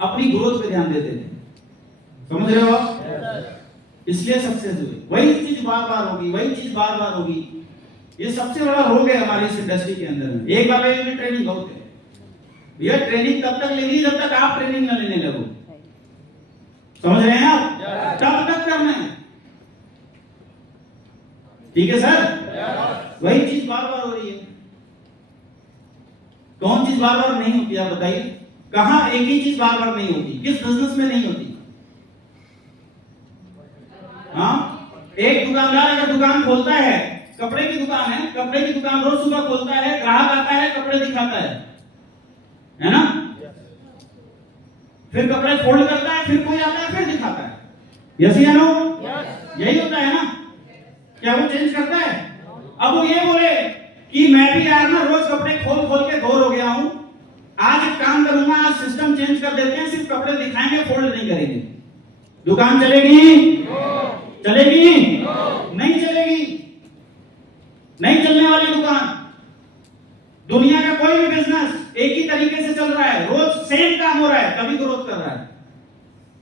अपनी ग्रोथ पे ध्यान देते थे। समझ रहे हो आप? इसलिए सक्सेस हुए। वही चीज बार बार होगी, वही चीज बार बार होगी। ये सबसे बड़ा रोग है हमारी इस इंडस्ट्री के अंदर में। एक बार में ट्रेनिंग बहुत है भैया, ट्रेनिंग तब तक लेनी जब तक आप ट्रेनिंग न लेने लगो। समझ रहे हैं आप? तब तक करना है। ठीक है सर? वही चीज बार बार हो रही है। कौन चीज बार बार नहीं होती आप बताइए? कहां एक ही चीज बार बार नहीं होती, किस बिजनेस में नहीं होती? हाँ, एक दुकानदार अगर दुकान खोलता है, कपड़े की दुकान है, कपड़े की दुकान रोज सुबह खोलता है, ग्राहक आता है, कपड़े दिखाता है ना? फिर कपड़े फोल्ड करता है, फिर कोई आता है, फिर दिखाता है। यस या नो? यही होता है ना? क्या वो चेंज करता है? अब वो ये बोले कि मैं भी यार ना रोज कपड़े खोल खोल के बोर हो गया हूं, आज एक काम करूंगा, आज सिस्टम चेंज कर देते हैं, सिर्फ कपड़े दिखाएंगे, फोल्ड नहीं करेंगे। दुकान चलेगी? चलेगी? नहीं चलेगी। नहीं चलने वाली दुकान। दुनिया का कोई भी बिजनेस एक ही तरीके से चल रहा है, रोज सेम काम हो रहा है, तभी ग्रोथ कर रहा है।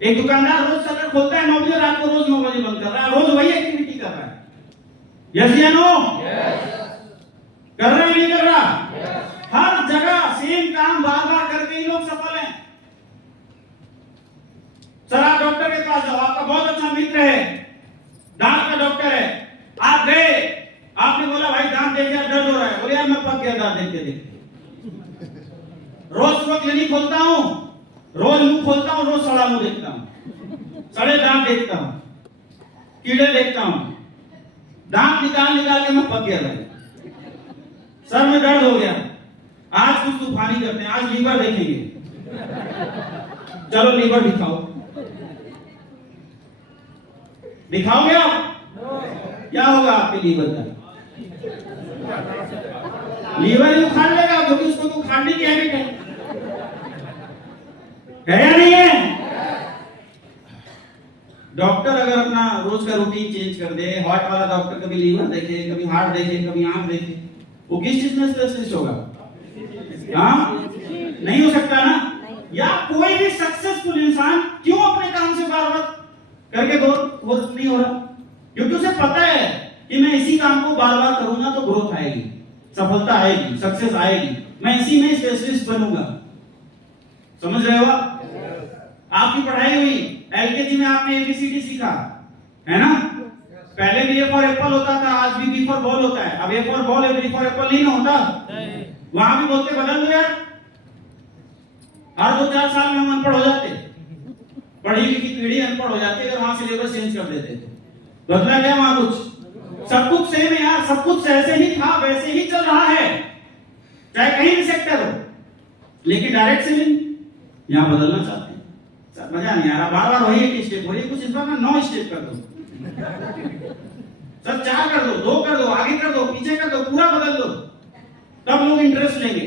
एक दुकानदार रोज शटर खोलता है 9 बजे, रात को रोज 9 बजे बंद कर रहा है, रोज वही एक्टिविटी कर रहा है। यस या नो? कर रहा है नहीं कर रहा? हर जगह सेम काम बार बार करके ही लोग सफल हैं। सर आप डॉक्टर के पास जाओ, आपका बहुत अच्छा मित्र है, दांत का डॉक्टर है, आप गए, आपने बोला भाई दांत देख यार दर्द हो रहा है, बोले यार मैं पक गया दांत देखते देखते। रोज सुबह क्लिनिक खोलता हूं, रोज मुंह खोलता हूं, रोज सड़ा मुंह देखता हूं, सड़े दांत देखता हूं, कीड़े देखता हूं, दांत निकाल निकाल के मैं पक गया भाई, सर में दर्द हो गया। आज कुछ तूफानी करते हैं, आज लीवर देखेंगे। चलो लीवर दिखाओ, दिखाओगे आप? क्या होगा आपके लीवर का? लीवर ही उखाड़ लेगा, क्योंकि उसको तो उखाड़ने की हैबिट है या नहीं है? डॉक्टर अगर अपना रोज का रूटीन चेंज कर दे, हार्ट वाला डॉक्टर कभी लीवर देखे, कभी हार्ट देखे, कभी आंख देखे, वो किस चीज में स्पेशलिस्ट होगा? हाँ, नहीं हो सकता ना? या कोई भी सक्सेसफुल इंसान क्यों अपने काम से बार बार करके वो नहीं हो रहा? क्योंकि उसे पता है कि मैं इसी काम को बार बार करूंगा तो ग्रोथ आएगी, सफलता आएगी, सक्सेस आएगी, मैं इसी में स्पेशलिस्ट बनूंगा। समझ रहे हो? आपकी पढ़ाई हुई, एलकेजी में आपने एबीसीडी सीखा है ना? पहले भी ए फॉर एप्पल होता था, आज भी बी फॉर बॉल होता है। अब ए फॉर बॉल है, बी फॉर एप्पल नहीं ना होता? वहां भी बोलते बदल दो यार, हर 2-4 साल में हम अनपढ़ हो जाते, पढ़ी लिखी पीढ़ी अनपढ़ हो जाती अगर वहां सिलेबस चेंज कर देते। बदला क्या वहां? कुछ सब कुछ सेम है यार, सब कुछ ऐसे ही था वैसे ही चल रहा है, चाहे कहीं भी सेक्टर हो, लेकिन डायरेक्ट सेलिंग यहां बदलना चाहते हैं। सर मजा नहीं आ रहा, बार बार वही एक स्टेप हो रही है, कुछ इस बार ना 9 स्टेप कर दो, सर 4 कर दो, 2 कर दो, आगे कर दो, पीछे कर दो, पूरा बदल दो, तब लोग इंटरेस्ट लेंगे।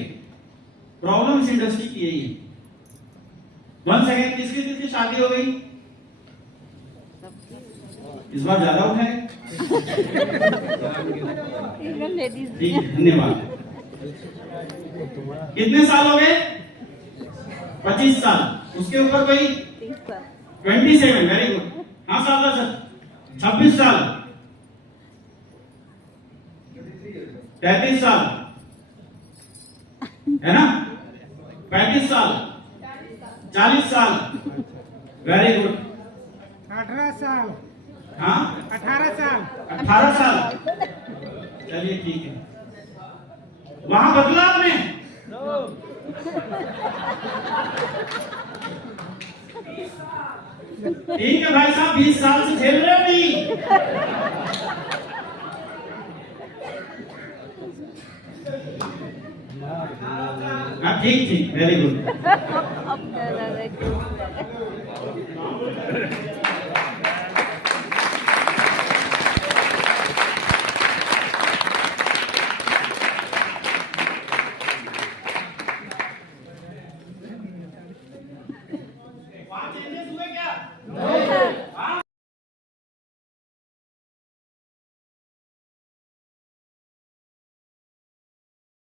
प्रॉब्लम इस इंडस्ट्री की यही है। 1 सेकंड, किसकी शादी हो गई इस बार? ज्यादा उठाए? ठीक है, धन्यवाद। कितने साल हो गए? 25 साल। उसके ऊपर कोई? 27। Very good. हाँ साल सर 26 साल, 33 साल है ना? 35 साल, 40 साल, वेरी गुड। 18 साल। हाँ 18 साल। 18 साल, चलिए ठीक है। वहां बदला आपने? ठीक है भाई साहब, 20 साल से झेल रहे हो नहीं? हाँ ठीक ठीक, वेरी गुड।